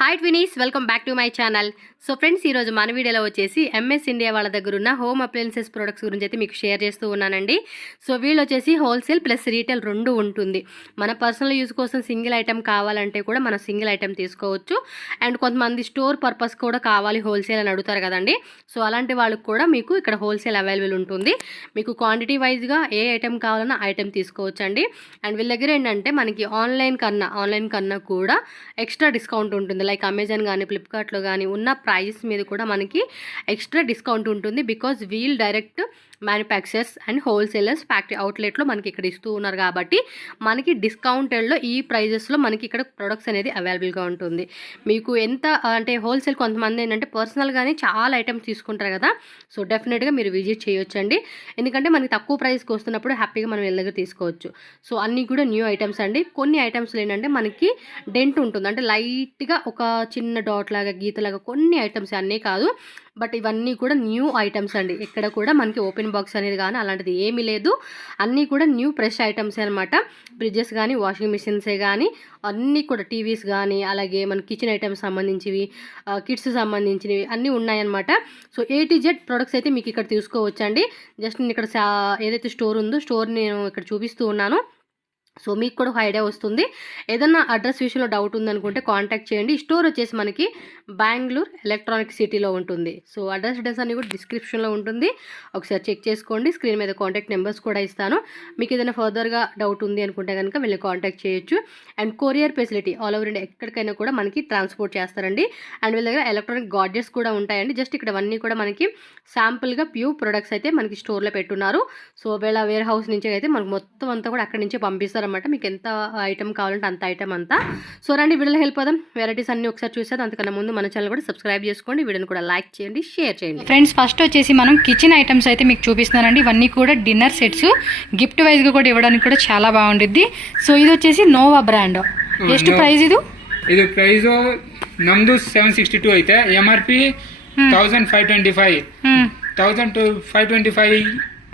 Hi twinnies, welcome back to my channel. So friends, ఈరోజు మన వీడియోలో వచ్చేసి ఎంఎస్ ఇండియా వాళ్ళ దగ్గర ఉన్న హోమ్ అప్లయన్సెస్ ప్రొడక్ట్స్ గురించి అయితే మీకు షేర్ చేస్తూ ఉన్నానండి. సో వీళ్ళు వచ్చేసి హోల్సేల్ ప్లస్ రీటైల్ రెండు ఉంటుంది. మన పర్సనల్ యూజ్ కోసం సింగిల్ ఐటెం కావాలంటే కూడా మనం సింగిల్ ఐటెం తీసుకోవచ్చు. అండ్ కొంతమంది స్టోర్ పర్పస్ కూడా కావాలి హోల్సేల్ అని అడుగుతారు కదండి. సో అలాంటి వాళ్ళకి కూడా మీకు ఇక్కడ హోల్సేల్ అవైలబుల్ ఉంటుంది. మీకు క్వాంటిటీ వైజ్గా ఏ ఐటెం కావాలన్నా ఐటెం తీసుకోవచ్చు అండి. అండ్ వీళ్ళ దగ్గర ఏంటంటే మనకి ఆన్లైన్ కన్నా కూడా ఎక్స్ట్రా డిస్కౌంట్ ఉంటుంది. లైక్ అమెజాన్ కానీ ఫ్లిప్కార్ట్లో కానీ ఉన్న ప్రైస్ మీద కూడా మనకి ఎక్స్ట్రా డిస్కౌంట్ ఉంటుంది. Because we'll direct manufacturers and wholesalers factory అవుట్లెట్లో మనకి ఇక్కడ ఇస్తూ ఉన్నారు కాబట్టి మనకి డిస్కౌంటెడ్లో ఈ ప్రైజెస్లో మనకి ఇక్కడ ప్రొడక్ట్స్ అనేది అవైలబుల్గా ఉంటుంది. మీకు ఎంత అంటే హోల్సేల్ కొంతమంది ఏంటంటే పర్సనల్గానే చాలా ఐటమ్స్ తీసుకుంటారు కదా. సో డెఫినెట్గా మీరు విజిట్ చేయొచ్చండి. ఎందుకంటే మనకి తక్కువ ప్రైస్కి వస్తున్నప్పుడు హ్యాపీగా మనం వీళ్ళ దగ్గర తీసుకోవచ్చు. సో అన్నీ కూడా న్యూ ఐటమ్స్ అండి. కొన్ని ఐటమ్స్లో ఏంటంటే మనకి డెంట్ ఉంటుంది, అంటే లైట్గా ఒక చిన్న డాట్ లాగా గీతలాగా కొన్ని ఐటమ్స్ అన్నీ కాదు, బట్ ఇవన్నీ కూడా న్యూ ఐటమ్స్ అండి. ఇక్కడ కూడా మనకి ఓపెన్ బాక్స్ అనేది కానీ అలాంటిది ఏమీ లేదు. అన్నీ కూడా న్యూ ఫ్రెష్ ఐటమ్స్ అనమాట. ఫ్రిడ్జెస్ కానీ వాషింగ్ మిషన్సే కానీ అన్నీ కూడా టీవీస్ కానీ అలాగే మన కిచెన్ ఐటమ్స్ సంబంధించివి, కిడ్స్ సంబంధించినవి అన్నీ ఉన్నాయన్నమాట. So A to Z products అయితే మీకు ఇక్కడ తీసుకోవచ్చండి. జస్ట్ నేను ఇక్కడ ఏదైతే స్టోర్ ఉందో స్టోర్ నేను ఇక్కడ చూపిస్తూ ఉన్నాను. సో మీకు కూడా ఒక ఐడియా వస్తుంది. ఏదన్నా అడ్రస్ విషయంలో డౌట్ ఉందనుకుంటే కాంటాక్ట్ చేయండి. స్టోర్ వచ్చేసి మనకి బెంగళూరు ఎలక్ట్రానిక్ సిటీలో ఉంటుంది. సో అడ్రస్ అన్ని కూడా డిస్క్రిప్షన్లో ఉంటుంది, ఒకసారి చెక్ చేసుకోండి. స్క్రీన్ మీద కాంటాక్ట్ నెంబర్స్ కూడా ఇస్తాను. మీకు ఏదైనా ఫర్దర్గా డౌట్ ఉంది అనుకుంటే కనుక వెళ్ళి కాంటాక్ట్ చేయొచ్చు. And courier facility all over India ఎక్కడికైనా కూడా మనకి ట్రాన్స్పోర్ట్ చేస్తారండి. అండ్ వీళ్ళ దగ్గర ఎలక్ట్రానిక్ గాడ్జెట్స్ కూడా ఉంటాయండి. జస్ట్ ఇక్కడ అవన్నీ కూడా మనకి శాంపుల్గా ప్యూర్ ప్రొడక్ట్స్ అయితే మనకి స్టోర్లో పెట్టున్నారు. సో వీళ్ళ వేర్ హౌస్ నుంచి అయితే మనకు మొత్తం అంతా కూడా అక్కడి నుంచి పంపిస్తారు అనమాట. మీకు ఎంత ఐటమ్ కావాలంటే అంత ఐటమ్ అంతా. సో రండి వీడియోలో హెల్ప్ అవుదాం. వెరైటీస్ అన్ని ఒకసారి చూసేది. అంతకన్నా ముందు మన ఛానల్ కూడా సబ్స్క్రైబ్ చేసుకోండి, వీడియోని కూడా లైక్ చేయండి, షేర్ చేయండి. ఫ్రెండ్స్, ఫస్ట్ వచ్చేసి మనం కిచెన్ ఐటమ్స్ అయితే మీకు చూపిస్తున్నానండి. ఇవన్నీ కూడా డిన్నర్ సెట్స్ గిఫ్ట్ వైజ్ గా కూడా ఇవ్వడానికి కూడా చాలా బాగుంటుంది. సో ఇది వచ్చేసి నోవా బ్రాండ్. ಎಷ್ಟು ప్రైస్ ಇದು ಪ್ರೈಸ್ ನಮ್ದು 762 ಐತೆ. MRP 1525 1525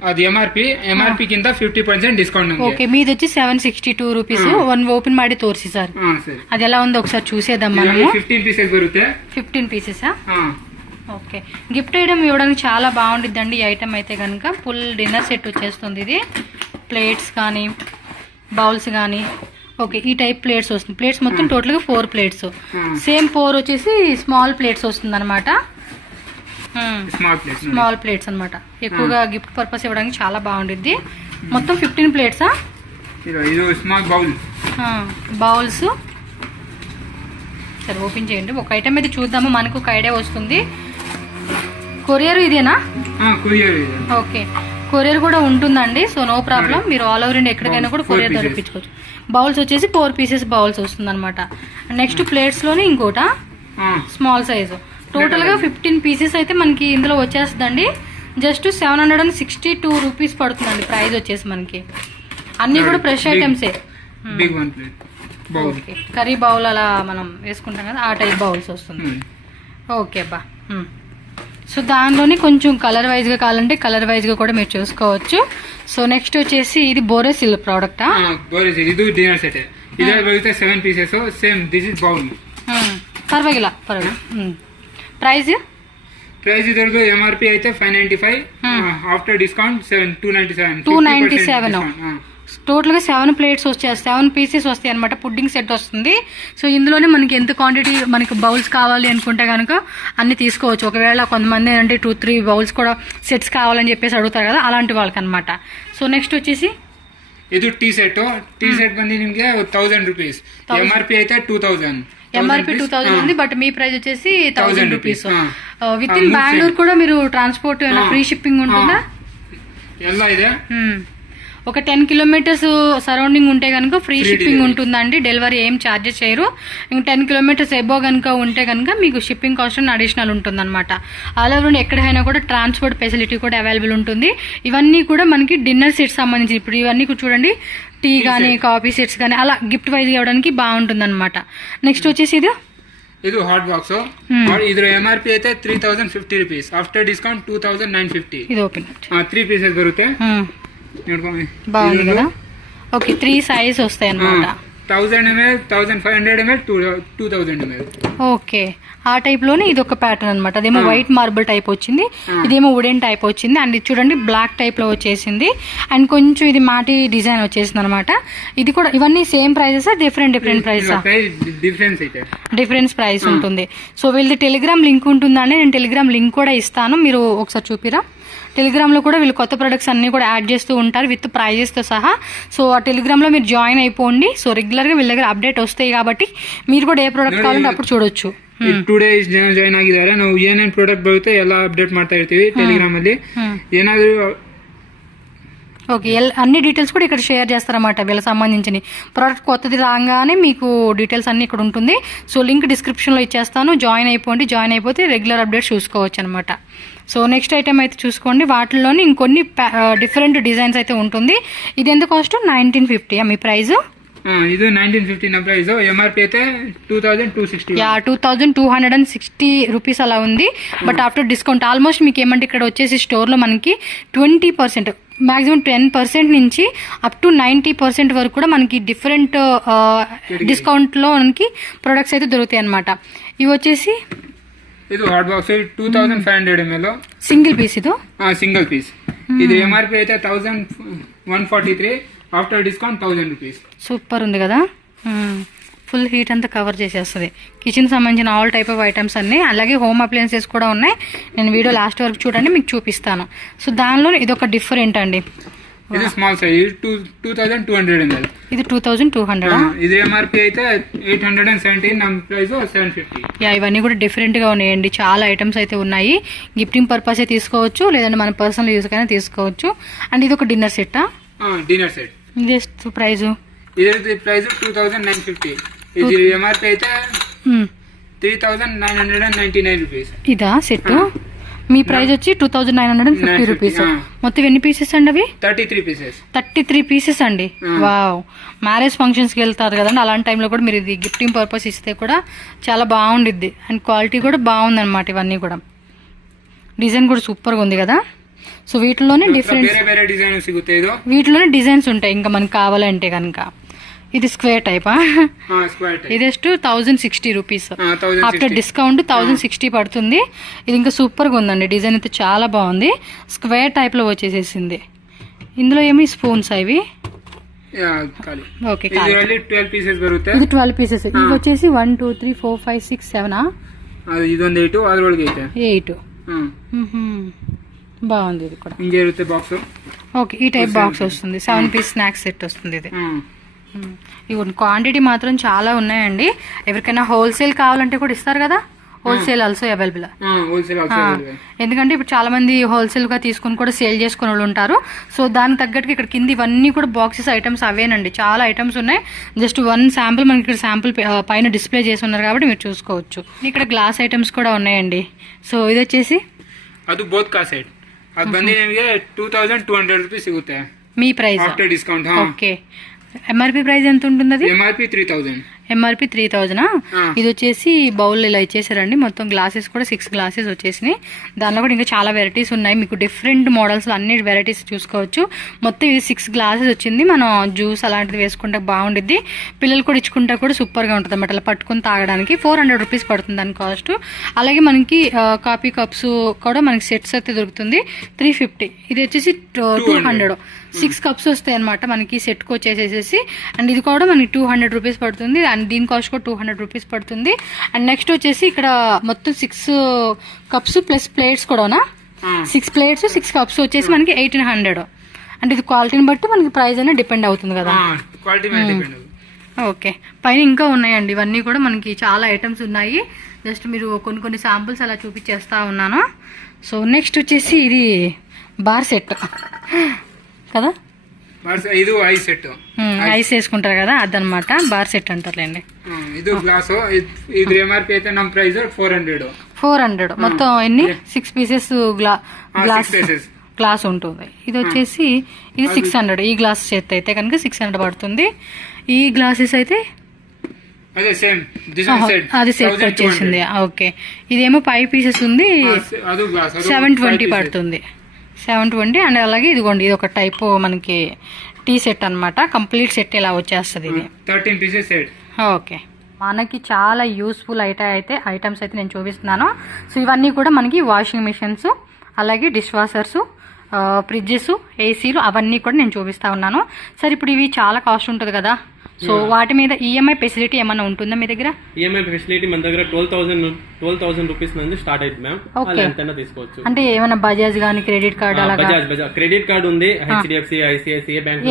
అది ఎంఆర్పి కింద 50% డిస్కౌంట్ ఉంది. ఓకే, మీది వచ్చి 762 రూపీస్. వన్ ఓపెನ್ ಮಾಡಿ ತೋರಿಸಿ ಸರ್. అది ఎలా ఉందో ఒకసారి చూసేద్దాం మనము. 15 పీసెస్ బರುತ್ತೆ. 15 పీసెసా? ఓకే, గిఫ్ట్ ఐటమ్ ఇవ్వడానికి చాలా బాగుండిద్దండి. ఈ ఐటమ్ అయితే కనుక ఫుల్ డిన్నర్ సెట్ వచ్చేస్తుంది. ఇది ప్లేట్స్ కానీ బౌల్స్ కానీ ఓకే ఈ టైప్ ప్లేట్స్ వస్తుంది. ప్లేట్స్ మొత్తం టోటల్గా 4 ప్లేట్స్. సేమ్ 4 వచ్చేసి స్మాల్ ప్లేట్స్ వస్తుంది అనమాట. స్మాల్ ప్లేట్స్ అనమాట. ఎక్కువగా గిఫ్ట్ పర్పస్ ఇవ్వడానికి చాలా బాగుంటుంది. మొత్తం 15 ప్లేట్సా? బౌల్స్ సరే ఓపెన్ చేయండి. ఒక ఐటమ్ అయితే చూద్దాము, మనకు ఒక ఐడియా వస్తుంది. కొరియర్ ఇదేనా? ఓకే, కొరియర్ కూడా ఉంటుందండి. సో నో ప్రాబ్లం, మీరు ఆల్ ఓవర్ ఇండియా ఎక్కడికైనా కూడా కొరియర్ తెప్పించుకోవచ్చు. బౌల్స్ వచ్చేసి 4 పీసెస్ బౌల్స్ వస్తుంది అనమాట. నెక్స్ట్ ప్లేట్స్లోనే ఇంకోట స్మాల్ సైజు. టోటల్గా 15 పీసెస్ అయితే మనకి ఇందులో వచ్చేస్తుందండి. జస్ట్ 762 రూపీస్ పడుతుందండి ప్రైస్ వచ్చేసి మనకి. అన్నీ కూడా ఫ్రెష్ ఐటమ్సే. ఓకే, కర్రీ బౌల్ అలా మనం వేసుకుంటాం కదా, ఆ టైప్ బౌల్స్ వస్తుంది. ఓకే అబ్బా. సో దానిలోనే కొంచెం కలర్ వైజ్గా కావాలంటే కలర్ వైజ్గా కూడా మీరు చూసుకోవచ్చు. సో నెక్స్ట్ వచ్చేసి ఇది బోరెసిల్ ప్రోడక్టా? పర్వాలేదు. ప్రైస్ ಇದರದು MRP అయితే 595, ఆఫ్టర్ డిస్కౌంట్ 297. టోటల్గా 7 ప్లేట్స్ వచ్చాయి, 7 పీసెస్ వస్తాయి అనమాట. పుడ్డింగ్ సెట్ వస్తుంది. సో ఇందులోనే మనకి ఎంత క్వాంటిటీ మనకి బౌల్స్ కావాలి అనుకుంటే కనుక అన్ని తీసుకోవచ్చు. ఒకవేళ కొంతమంది అంటే 2-3 బౌల్స్ కూడా సెట్స్ కావాలని చెప్పేసి అడుగుతారు కదా, అలాంటి వాళ్ళకి అనమాట. సో నెక్స్ట్ వచ్చేసి ఇది టీ సెట్ ಬಂದು ನಿಮಗೆ 1000 రూపీస్. MRP అయితే 2000. MRP 2000 ఉంది, బట్ మీ ప్రైస్ వచ్చేసి 1000 రూపీస్. విత్ ఇన్ బెంగళూరు కూడా మీరు ట్రాన్స్పోర్ట్ ఫ్రీ షిప్పింగ్ ఉంటుందా? ఎలా ಇದೆ ఒక 10 కిలోమీటర్స్ సరౌండింగ్ ఉంటే కనుక ఫ్రీ షిప్పింగ్ ఉంటుందండి. డెలివరీ ఏం ఛార్జెస్ చేయరు. ఇంకా 10 కిలోమీటర్స్ ఎబో కనుక ఉంటే కనుక మీకు షిప్పింగ్ కాస్ట్ అడిషనల్ ఉంటుందన్నమాట. ఆల్ ఓవర్ ఎక్కడైనా కూడా ట్రాన్స్పోర్ట్ ఫెసిలిటీ కూడా అవైలబుల్ ఉంటుంది. ఇవన్నీ కూడా మనకి డిన్నర్ సెట్స్ సంబంధించి. ఇప్పుడు ఇవన్నీ చూడండి, టీ కానీ కాఫీ సెట్స్ కానీ అలా గిఫ్ట్ వైజ్ ఇవ్వడానికి బాగుంటుంది అనమాట. నెక్స్ట్ వచ్చేసి ಇದು ಹಾಟ್ ಬಾಕ್ಸ್. ಇದ್ರ MRP అయితే 3050 రూపీస్. After discount 2950. ఇది ఓపెన్ 3 పీసెస్ బರುತ್ತೆ. బాగుంది కదా. ఓకే, 3 సైజ్ వస్తాయి అనమాట. 1000 ml, 1500 ml, 2000 ml. ఓకే, ఆ టైప్లోనే ఇది ఒక ప్యాటర్న్ అనమాట. అదేమో వైట్ మార్బుల్ టైప్ వచ్చింది, ఇదేమో వుడెన్ టైప్ వచ్చింది, అండ్ ఇది చూడండి బ్లాక్ టైప్లో వచ్చేసింది, అండ్ కొంచెం ఇది మాటి డిజైన్ వచ్చేసింది అనమాట. ఇది కూడా ఇవన్నీ సేమ్ ప్రైజెస్, డిఫరెంట్ ప్రైసా? డిఫరెన్స్ ప్రైస్ ఉంటుంది. సో వీళ్ళది టెలిగ్రామ్ లింక్ ఉంటుందండి, నేను టెలిగ్రామ్ లింక్ కూడా ఇస్తాను, మీరు ఒకసారి చూపిరా. టెలిగ్రామ్లో కూడా వీళ్ళు కొత్త ప్రొడక్ట్స్ అన్నీ కూడా యాడ్ చేస్తూ ఉంటారు విత్ ప్రైజెస్తో సహా. సో ఆ టెలిగ్రామ్లో మీరు జాయిన్ అయిపోండి. సో రెగ్యులర్గా వీళ్ళ దగ్గర అప్డేట్ వస్తాయి కాబట్టి మీరు కూడా ఏ ಪ್ರಾಡಕ್ಟ್ ಕಾವಾలంటే ಅప్పుడు చూడొచ్చు. 2 days ಜಾಯಿನ್ ಆಗಿದ್ದಾರೆ. ನಾವು ಏನೇನು ಪ್ರಾಡಕ್ಟ್ ಬರುತ್ತೆ ಎಲ್ಲ ಅಪ್ಡೇಟ್ ಮಾಡ್ತಾ ಇರ್ತೀವಿ ಟೆಲಿಗ್ರಾಮ್ ಅಲ್ಲಿ. ಏನಾದರೂ ఓకే, అన్ని డీటెయిల్స్ కూడా ఇక్కడ షేర్ చేస్తారన్నమాట వీళ్ళకి సంబంధించిన. ప్రోడక్ట్ కొత్తది రాగానే మీకు డీటెయిల్స్ అన్ని ఇక్కడ ఉంటుంది. సో లింక్ డిస్క్రిప్షన్లో ఇచ్చేస్తాను, జాయిన్ అయిపోండి. జాయిన్ అయిపోతే రెగ్యులర్ అప్డేట్స్ చూసుకోవచ్చు అనమాట. సో నెక్స్ట్ ఐటమ్ అయితే చూసుకోండి, వాటిల్లోనే ఇంకొన్ని డిఫరెంట్ డిజైన్స్ అయితే ఉంటుంది. ఇది ఎంత కాస్ట్? 1950 మీ ప్రైస్? ಇದು 1950 నా ప్రైస్. ఎంఆర్పి అయితే 2260. 2260 రూపీస్ అలా ఉంది. బట్ ఆఫ్టర్ డిస్కౌంట్ ఆల్మోస్ట్ మీకు ఏమంటే ఇక్కడ వచ్చేసి స్టోర్లో మనకి 20%, మాక్సిమం 10% నుంచి అప్ టు 90% వరకు కూడా మనకి డిఫరెంట్ డిస్కౌంట్లో మనకి ప్రొడక్ట్స్ అయితే దొరుకుతాయి అనమాట. ఇవి వచ్చేసి ಇದು hot box 2500 ml single piece. ఇది సింగిల్ పీస్. ఇది ఎంఆర్పి అయితే 1143, ఆఫ్టర్ డిస్కౌంట్ 1000 రూపీస్. సూపర్ ఉంది కదా, ఫుల్ హీట్ అంతా కవర్ చేసేస్తుంది. కిచెన్ సంబంధించిన ఆల్ టైప్ ఆఫ్ ఐటమ్స్ అన్ని, అలాగే హోమ్ అప్లయన్సెస్ కూడా ఉన్నాయి. నేను వీడియో లాస్ట్ వరకు చూడండి, మీకు చూపిస్తాను. సో దానిలో ఇది ఒక డిఫరెంట్ అండి. ఇది స్మాల్ సైజ్ 2200 ml. ఇది 2200. ఇది ఎంఆర్పి అయితే 817, నా ప్రైస్ 750. ఇవన్నీ కూడా డిఫరెంట్ గా ఉన్నాయండి. చాలా ఐటమ్స్ అయితే ఉన్నాయి. గిఫ్టింగ్ పర్పస్ తీసుకోవచ్చు, లేదంటే మన పర్సనల్ యూజ్ కైనా తీసుకోవచ్చు. అండ్ ఇది ఒక డిన్నర్ సెట్. Dinner set. ఇది ప్రైస్? ఇది ప్రైస్ 2950. ఇది ఎంఆర్పి అయితే 3999 రూపీస్. ఇదా సెట్? మీ ప్రైస్ వచ్చి 2950 రూపీస్. మొత్తం ఎన్ని పీసెస్ అండి అవి? 33 పీసెస్. 33 పీసెస్ అండి. వావ్, మ్యారేజ్ ఫంక్షన్స్కి వెళ్తారు కదండి, అలాంటి టైంలో కూడా మీరు ఇది గిఫ్టింగ్ పర్పస్ ఇస్తే కూడా చాలా బాగుండిద్ది. అండ్ క్వాలిటీ కూడా బాగుందన్నమాట. ఇవన్నీ కూడా డిజైన్ కూడా సూపర్గా ఉంది కదా. సో వీటిలోనే డిఫరెంట్ వీటిలోనే డిజైన్స్ ఉంటాయి ఇంకా మనకు కావాలంటే కనుక. ఇది స్క్వేర్ టైపా? ఇది 1060 రూపీస్. ఆఫ్టర్ డిస్కౌంట్ 1060 పడుతుంది. ఇది ఇంకా సూపర్గా ఉందండి, డిజైన్ అయితే చాలా బాగుంది. స్క్వేర్ టైప్ లో వచ్చేసేసింది. ఇందులో ఏమి స్పూన్స్ ఇవి? ఓకే, ఇది 12 పీసెస్. ఇవి వచ్చేసి 1 2 3 4 5 6 7. ಇದೊಂದು 8, ಅದರೊಳಗೆ 8. బాగుంది. ఇది కూడా ఇంకేರುತ್ತೆ బాక్స్. ఓకే, ఈ టైప్ బాక్స్ వస్తుంది. 7 పీస్ స్నాక్స్ సెట్ వస్తుంది. ఇది ఇవి క్వాంటిటీ మాత్రం చాలా ఉన్నాయండి. ఎవరికైనా హోల్సేల్ కావాలంటే కూడా ఇస్తారు కదా, హోల్సేల్ ఆల్సో అవైలబుల్. ఎందుకంటే ఇప్పుడు చాలా మంది హోల్సేల్ గా తీసుకుని కూడా సేల్ చేసుకునే వాళ్ళు ఉంటారు. సో దానికి తగ్గట్టుగా ఇక్కడ కింద ఇవన్నీ కూడా బాక్సెస్ ఐటమ్స్ అవేనండి. చాలా ఐటమ్స్ ఉన్నాయి. జస్ట్ 1 శాంపుల్ మనకి ఇక్కడ శాంపుల్ పైన డిస్ప్లే చేసి ఉన్నారు కాబట్టి మీరు చూసుకోవచ్చు. ఇక్కడ గ్లాస్ ఐటమ్స్ కూడా ఉన్నాయండి. సో ఇది వచ్చేసి ಅದು ಬೋತ್ ಕಾ ಸೆಟ್. ಅದು ಬಂದು ನಿಮಗೆ 2200 ರೂಪಾಯಿ ಸಿಗುತ್ತೆ మీ price after discount. Okay, MRP price ఎంత ఉంటుంది? అది ఎంఆర్పి 3000. ఎంఆర్పి 3000. ఇది వచ్చేసి బౌల్ ఇలా ఇచ్చేసారండి. మొత్తం గ్లాసెస్ కూడా 6 గ్లాసెస్ వచ్చేసినాయి. దానిలో కూడా ఇంకా చాలా వెరైటీస్ ఉన్నాయి. మీకు డిఫరెంట్ మోడల్స్ అన్ని వెరైటీస్ చూసుకోవచ్చు. మొత్తం ఇది 6 గ్లాసెస్ వచ్చింది. మనం జ్యూస్ అలాంటిది వేసుకుంటే బాగుండిద్ది. పిల్లలు కూడా ఇచ్చుకుంటే కూడా సూపర్ గా ఉంటుంది అన్నమాట. అలా పట్టుకుని తాగడానికి 400 రూపీస్ పడుతుంది దాని కాస్ట్. అలాగే మనకి కాఫీ కప్స్ కూడా మనకి సెట్స్ అయితే దొరుకుతుంది 350. ఇది వచ్చేసి 200. 6 కప్స్ వస్తాయి అనమాట మనకి సెట్కి వచ్చేసేసి. అండ్ ఇది కూడా మనకి 200 రూపీస్ పడుతుంది. అండ్ దీని కాస్ట్ కూడా 200 రూపీస్ పడుతుంది. అండ్ నెక్స్ట్ వచ్చేసి ఇక్కడ మొత్తం 6 కప్స్ ప్లస్ ప్లేట్స్ కూడా 6 ప్లేట్స్ 6 కప్స్ వచ్చేసి మనకి 1800. అంటే ఇది క్వాలిటీని బట్టి మనకి ప్రైస్ అనేది డిపెండ్ అవుతుంది కదా. ఓకే, పైన ఇంకా ఉన్నాయండి. ఇవన్నీ కూడా మనకి చాలా ఐటమ్స్ ఉన్నాయి. జస్ట్ మీరు కొన్ని శాంపుల్స్ అలా చూపించేస్తా ఉన్నాను. సో నెక్స్ట్ వచ్చేసి ఇది బార్ సెట్ కదా, ಇದು ಐಸ್ ಸೆಟ್. ఐస్ వేసుకుంటారు కదా, అదనమాట బార్ సెట్ అంటారులేండి. ಇದು ಗ್ಲಾಸ್. ಇದು ఎంఆర్పి అయితే ನಮ್ಮ ప్రైస్ 400. మొత్తం ఎన్ని 6 పీసెస్ గ్లాస్ ఉంటుంది. ఇది వచ్చేసి ఇది 600. ఈ గ్లాస్ సెట్ అయితే కనుక 600 పడుతుంది. ఈ గ్లాసెస్ అయితే అది సెట్ వచ్చేసింది. ఓకే, ఇదేమో 5 పీసెస్ ఉంది, 720 పడుతుంది. 720 అండ్ అలాగే ఇదిగోండి ఇది ఒక టైప్ మనకి టీ సెట్ అన్నమాట, కంప్లీట్ సెట్ ఇలా వచ్చేస్తుంది ఇది 13 పీసెస్ సెట్. ఓకే, మనకి చాలా యూస్ఫుల్ ఐటమ్స్ అయితే నేను చూపిస్తున్నాను. సో ఇవన్నీ కూడా మనకి వాషింగ్ మిషన్స్, అలాగే డిష్ వాషర్స్, ఫ్రిడ్జెస్, ఏసీలు అవన్నీ కూడా నేను చూపిస్తా ఉన్నాను. సరే ఇప్పుడు ఇవి చాలా కాస్ట్ ఉంటుంది కదా, సో వాటి మీద ఈఎంఐ ఫెసిలిటీ ఏమైనా ఉంటుందా మీ దగ్గర? ఈఎంఐ ఫెసిలిటీ మన దగ్గర 12,000 రూపీస్ నుంచి స్టార్ట్ అవుతుంది మ్యామ్. ఎంతైనా తీసుకోవచ్చు. అంటే ఏమైనా బజాజ్ గానీ క్రెడిట్ కార్డ్ అలా? బజాజ్ క్రెడిట్ కార్డ్ ఉంది, హెచ్డిఎఫ్సి, ఐసిఐసిఐ బ్యాంక్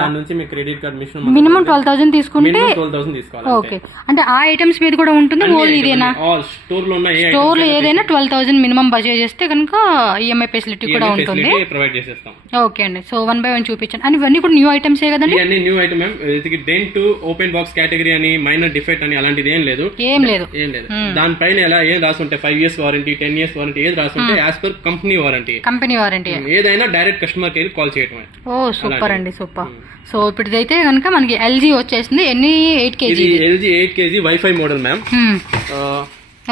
దాని నుంచి మీ క్రెడిట్ కార్డ్ మినిమం 12,000 తీసుకుంటే 12,000 తీసుకోవాలి. ఓకే, అంటే ఆ ఐటమ్స్ మీద కూడా ఉంటుంది ఓన్లీ ఇదేనా? స్టోర్ లో ఉన్న స్టోర్ లో ఏదైనా 12,000 మినిమం బడ్జెట్ చేస్తే కనుక ఈఎంఐ ఫెసిలిటీ కూడా ఉంటుంది. ప్రొవైడ్ చేసేస్తాం. ఓకే అండి, సో 1 by 1 చూపించండి. అని ఇవన్నీ కూడా న్యూ ఐటమ్స్ కదండి? ఇవన్నీ new item ma'am. Dent open box category అని మైనర్ డిఫెక్ట్ అని అలాంటిది ఏం లేదు. దానిపైన ఎలా ఏం రాసుంటే 5 years వారంటీ, 10 years వారంటీ ఏది రాసుంటే యాజ్ పర్ కంపెనీ వారంటీ ఏదైనా డైరెక్ట్ కస్టమర్ కేర్ కాల్ చేయటమే. ఓ సూపర్ అండి, సూపర్. సో ఇప్పుడు ఇదైతే కనుక మనకి ఎల్జీ వచ్చేసింది. ఎన్ని 8 kg? LG 8 kg WiFi model ma'am.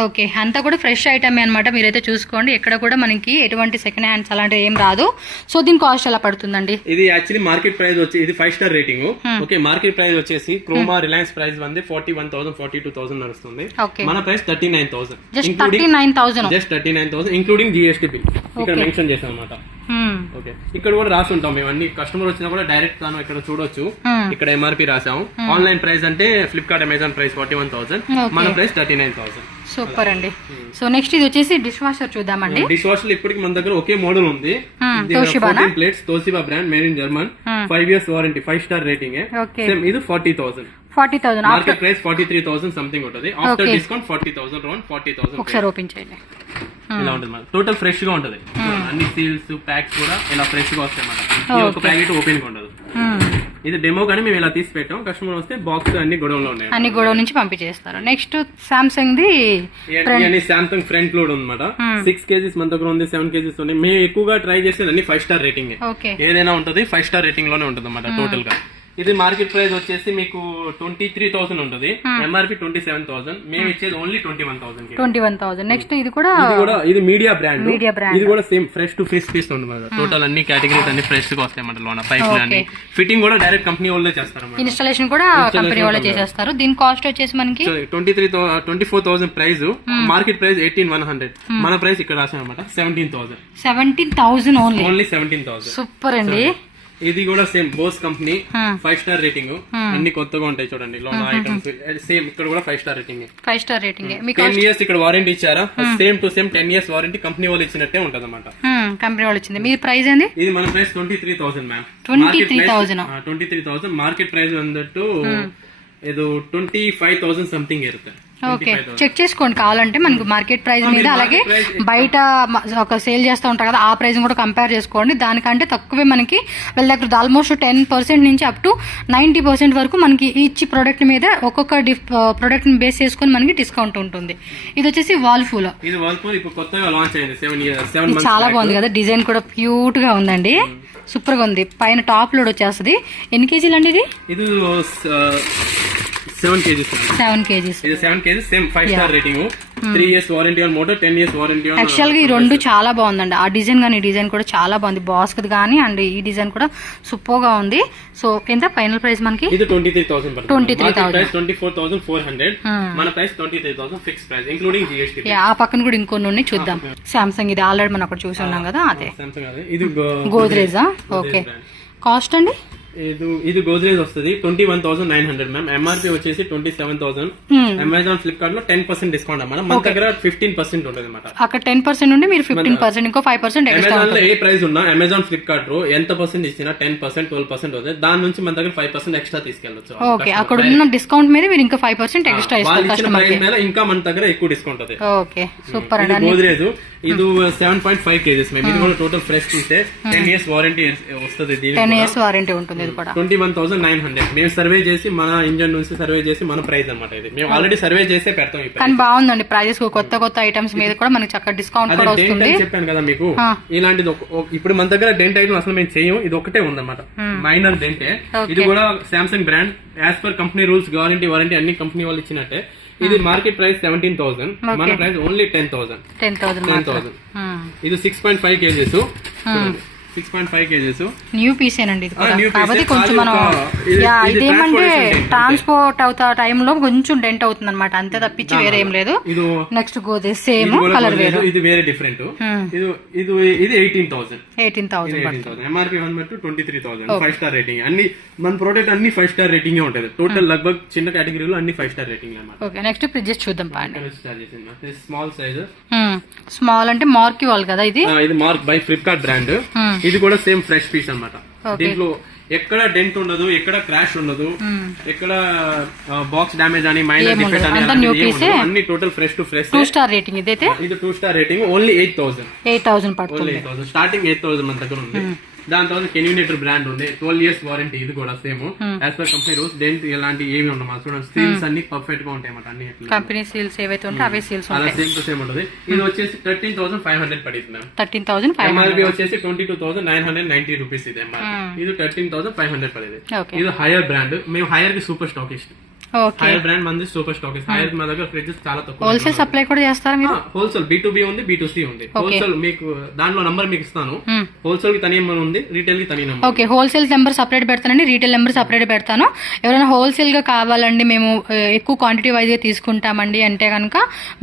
Okay, అంతా కూడా ఫ్రెష్ ఐటమ్ అనమాట. మీరైతే చూసుకోండి, ఎక్కడ కూడా మనకి ఎటువంటి సెకండ్ హ్యాండ్స్ అలాంటివి ఏం రాదు. సో దీని కాస్ట్ ఎలా పడుతుందండి? ఇది యాక్చువల్లీ మార్కెట్ ప్రైస్ వచ్చి ఇది 5 star rating. Okay, market price వచ్చేసి క్రోమా రిలయన్స్ ప్రైస్ వంది 41,000 42,000 నడుస్తుంది. మన price 39,000. Just 39,000 including GST bill ఇక్కడ మెన్షన్ చేసాం అనమాట. ఓకే, ఇక్కడ కూడా రాసి ఉంటాం మేము అన్ని. కస్టమర్ వచ్చినా కూడా డైరెక్ట్ గాను ఇక్కడ చూడొచ్చు. ఇక్కడ ఎంఆర్పీ రాసాము. ఆన్లైన్ ప్రైస్ అంటే ఫ్లిప్కార్ట్, అమెజాన్ ప్రైస్ 41,000, మన ప్రైస్ 39,000. సూపర్ అండి. సో నెక్స్ట్ ఇది వచ్చేసి డిష్ వాషర్ చూద్దామండి. డిష్ వాషర్ ఇప్పటికి మన దగ్గర ఒకే మోడల్ ఉంది. 14 plates, Toshiba brand, made in German, 5 years warranty, 5 star rating. ఇది 40,000. మార్కెట్ ప్రైస్ 43,000 సంథింగ్ ఉంటుంది. After discount 40,000 round 40,000. ఒకసారి ఓపెన్ చేయండి. ఇలా ఉంటుంది, టోటల్ ఫ్రెష్ గా ఉంటది. అన్ని సీల్స్ ప్యాక్స్ కూడా ఇలా ఫ్రెష్ గా వస్తాయి అన్నమాట. ఒక ప్యాకెట్ ఓపెన్ గా ఉండదు. ఇది డెమో కానీ మేము ఇలా తీసి పెట్టాం. కస్టమర్ వస్తే బాక్స్ అన్ని గొడవలో ఉన్నాయి, అన్ని గొడవ నుంచి పంపించేస్తారు. Next Samsung the Samsung front load అనమాట. 6 kg మన దగ్గర ఉంది, 7 kg ఉంది. మేము ఎక్కువగా ట్రై చేసేది అన్ని 5 star రేటింగ్. ఏదైనా ఉంటుంది 5 star రేటింగ్ లోనే ఉంటుంది అన్నమాట టోటల్ గా. ఇది మార్కెట్ ప్రైస్ వచ్చేసి మీకు 23,000 ఉంటుంది. ఎంఆర్పీ 27,000. మేము ఇచ్చేది ఓన్లీ 21,000. నెక్స్ట్ ఇది కూడా ఇది మీడియా బ్రాండ్. ఇది కూడా same fresh to fresh piece ఉంటుంది. టోటల్ అన్ని కేటగిరీస్ అన్ని ఫ్రెష్ గా వస్తాయి అన్నమాట. లోన పైప్ అన్ని ఫిట్టింగ్ కూడా డైరెక్ట్ కంపెనీ వాళ్ళే చేస్తారు. ఇన్స్టాలేషన్ కూడా కంపెనీ వాళ్ళే చేసేస్తారు. దీని కాస్ట్ వచ్చేసి మనకి 24,000 ప్రైస్. Market price 18,100. మన ప్రైస్ ఇక్కడ రాసాం అనమాట 17,000 ఓన్లీ 17,000. సూపర్ అండి. ఇది కూడా same Bose company 5 star rating. అన్ని కొత్తగా ఉంటాయి చూడండి. లోన్ ఐటమ్స్ సేమ్ ఇక్కడ కూడా 5 star rating. 5 star rating. 10 years ఇక్కడ వారంటీ ఇచ్చారా, same to same 10 years warranty company వాళ్ళు ఇచ్చినట్టే ఉంటది అన్నమాట. కంపెనీ వాళ్ళు ఇచ్చింది. మీ ప్రైస్ ఏంది? ఇది మన ప్రైస్ 23,000 మ్యామ్. 23,000 మార్కెట్ ప్రైస్ వందట్టు ఏదో 25,000 సంథింగ్ ఇರುತ್ತೆ. ఓకే, చెక్ చేసుకోండి కావాలంటే మనకు మార్కెట్ ప్రైస్ మీద. అలాగే బయట ఒక సేల్ చేస్తూ ఉంటారు కదా, ఆ ప్రైస్ కూడా కంపేర్ చేసుకోండి. దానికంటే తక్కువే మనకి వీళ్ళ దగ్గర ఆల్మోస్ట్ 10% నుంచి అప్ టు 90% వరకు మనకి ఈచ్ ప్రోడక్ట్ మీద ఒక్కొక్క ప్రోడక్ట్ ని బేస్ చేసుకుని మనకి డిస్కౌంట్ ఉంటుంది. ఇది వచ్చేసి వాల్ఫూల్. ఇది వాల్ఫూల్ ఇప్పుడు కొత్తగా లాంచ్ అయింది 7 months. చాలా బాగుంది కదా, డిజైన్ కూడా క్యూట్ గా ఉందండి, సూపర్ గా ఉంది. పైన టాప్ లోడ్ వచ్చేస్తుంది. ఎన్ని కేజీలు అండి ఇది? ఇది 7 kg. 7 kg. ఇది 7 kg same 5 star rating. 3 years warranty on motor, 10 years warranty on. Actual గా ఈ రెండు చాలా బాగుందండి. ఆ డిజైన్ కానీ ఈ డిజైన్ కూడా చాలా బాగుంది. బాస్ కానీ అండ్ ఈ డిజైన్ కూడా సూపర్ గా ఉంది. సో ఎంత ఫైనల్ ప్రైస్ మనకి? ఇది 23,000 పడుతుంది. 23,000. ప్రైస్ 24,400. మన price 23,000 fix price including GST. ఆ పక్కన కూడా ఇంకొన్ని ఉన్నాయి చూద్దాం. సామ్సంగ్ ఇది ఆల్రెడీ మనం అక్కడ చూసి ఉన్నాం కదా, అదే ఇది గోద్రేజా. ఓకే, కాస్ట్ అండి? ఇది గోద్రేజ్ వస్తుంది 21,900 మ్యామ్. ఎంఆర్పీ వచ్చేసి 27,000. అమెజాన్, ఫ్లిప్కార్ట్ లో 10% డిస్కౌంట్ అన్నమాట. మన దగ్గర 15% ఉంటుంది అన్నమాట. అక్కడ 10% ఉండి మీరు 15% ఇంకో 5% ఎక్స్ట్రా. అమెజాన్ లో ఏ ప్రైస్ ఉన్నా అమెజాన్, ఫ్లిప్కార్ట్ లో ఎంత పర్సెంట్ ఇచ్చినా 10% 12% అవుతుంది. దాని నుంచి మన దగ్గర 5% ఎక్స్ట్రా తీసుకెళ్ళచ్చు. ఓకే, అక్కడ ఉన్న డిస్కౌంట్ మీద మీరు ఇంకా 5% ఎక్స్ట్రా ఇస్తారు. ఇంకా మన దగ్గర ఎక్కువ డిస్కౌంట్ అవుతుంది. ఓకే, సూపర్ అండి. గోద్రేజ్ ఇది 7.5 kg మ్యామ్. ఇది కూడా టోటల్ ఫ్రెష్ తీస్తే 10 years వారంటీ వస్తుంది. 10 years వారంటీ ఉంటుంది. 21,900. మేము సర్వే చేసి మన ఇంజన్ నుంచి సర్వే చేసి మన ప్రైస్ అన్నమాట. ఇది మేము ఆల్రెడీ సర్వే చేస్తే పెడతాం. కానీ బాగుందండి ప్రైజెస్. కొత్త ఐటమ్స్ మీద కూడా మనకి చక్కగా డిస్కౌంట్ కూడా వస్తుంది. చెప్పాను కదా మీకు, ఇలాంటిది ఇప్పుడు మన దగ్గర డెంట్ ఐటమ్ అసలు మేము చేయం. ఇది ఒకటే ఉందన్నమాట, మైనర్ డెంటే. ఇది కూడా Samsung brand as per company rules, guarantee warranty అన్ని కంపెనీ వాళ్ళు ఇచ్చినట్టే. ఇది మార్కెట్ ప్రైస్ 17,000, మన ప్రైస్ ఓన్లీ 10,000. ఇది 6.5 కేజీస్, 6.5 కేజీస్ న్యూ పీస్ ఏనండి ఇది కూడా. కాబట్టి కొంచెం మనం ఇదేమంటే ట్రాన్స్పోర్ట్ అవుతా టైంలో కొంచెం డెంట్ అవుతుంది అనమాట, అంతే తప్పించి వేరే ఏం లేదు. నెక్స్ట్ గోదే సేమ్ కలర్ వేరు, ఇది వేరే డిఫరెంట్. ఇది 18,000 ఎంఆర్పీ వన్ 23,000. 5 star rating. అన్ని మన ప్రోడక్ట్ అన్ని 5 స్టార్ రేటింగ్ ఉంటుంది. టోటల్ లగ్భగ్ చిన్న కేటగిరీలో అన్ని 5 స్టార్ రేటింగ్ అన్నమాట. ఓకే, నెక్స్ట్ ఫ్రిడ్జెస్ చూద్దాం. స్మాల్ సైజ్, స్మాల్ అంటే మార్క్ వాళ్ళు కదా ఇది మార్క్ బై ఫ్లిప్కార్ట్ బ్రాండ్. ఇది కూడా సేమ్ ఫ్రెష్ పీస్ అన్నమాట. దీంట్లో ఎక్కడ డెంట్ ఉండదు, ఎక్కడ క్రాష్ ఉండదు, ఎక్కడ బాక్స్ డ్యామేజ్ అని మైనర్ డిఫెక్ట్ అని అన్ని total fresh to fresh. 2 star rating ఇది. ఇది 2 స్టార్ రేటింగ్. ఓన్లీ 8,000 పడుతుంది. స్టార్టింగ్ 8,000 మన దగ్గర ఉంది. దాని తర్వాత కెన్యూనేటర్ బ్రాండ్ ఉంది, 12 years వారంటీ. ఇది కూడా same as per company rules. Dent ఎలాంటి ఏమి ఉండదు చూడండి. సీల్స్ అన్ని పర్ఫెక్ట్ గా ఉంటాయి అన్నమాట. అన్ని కంపెనీ సీల్స్ ఏవైతే ఉంటాయి అవే సీల్స్ అలా సేమ్ టు సేమ్ ఉంటుంది. ఇది వచ్చేసి 13,500 పడుతుంది. 13,500. ఎంఆర్పీ వచ్చేసి 22,990 రూపీస్. ఇది ఎంఆర్పీ. ఇది 13,500 పడేది. ఇది హైయర్ బ్రాండ్. మేము హైయర్ కి సూపర్ స్టాకిస్ట్. హైయర్ బ్రాండ్ మంది సూపర్ స్టాకిస్ట్. హైయర్ మా దగ్గర ఫ్రిడ్జెస్ చాలా తక్కువ. హోల్సేల్ సప్లై కూడా చేస్తారా మీరు? హోల్సేల్ B2B ఉంది, B2C ఉంది. హోల్సేల్ మీకు దాంట్లో నంబర్ మీకు ఇస్తాను. హోల్సేల్ కి తని నెంబర్ ఉంది, రీటైల్ కి తని number. Okay, wholesale number separate పెడతానండి, రీటైల్ నెంబర్ సపరేట్ పెడతాను. ఎవరైనా హోల్సేల్ గా కావాలండి, మేము ఎక్కువ క్వాంటిటీ వైజ్ గా తీసుకుంటామండి అంటే కనుక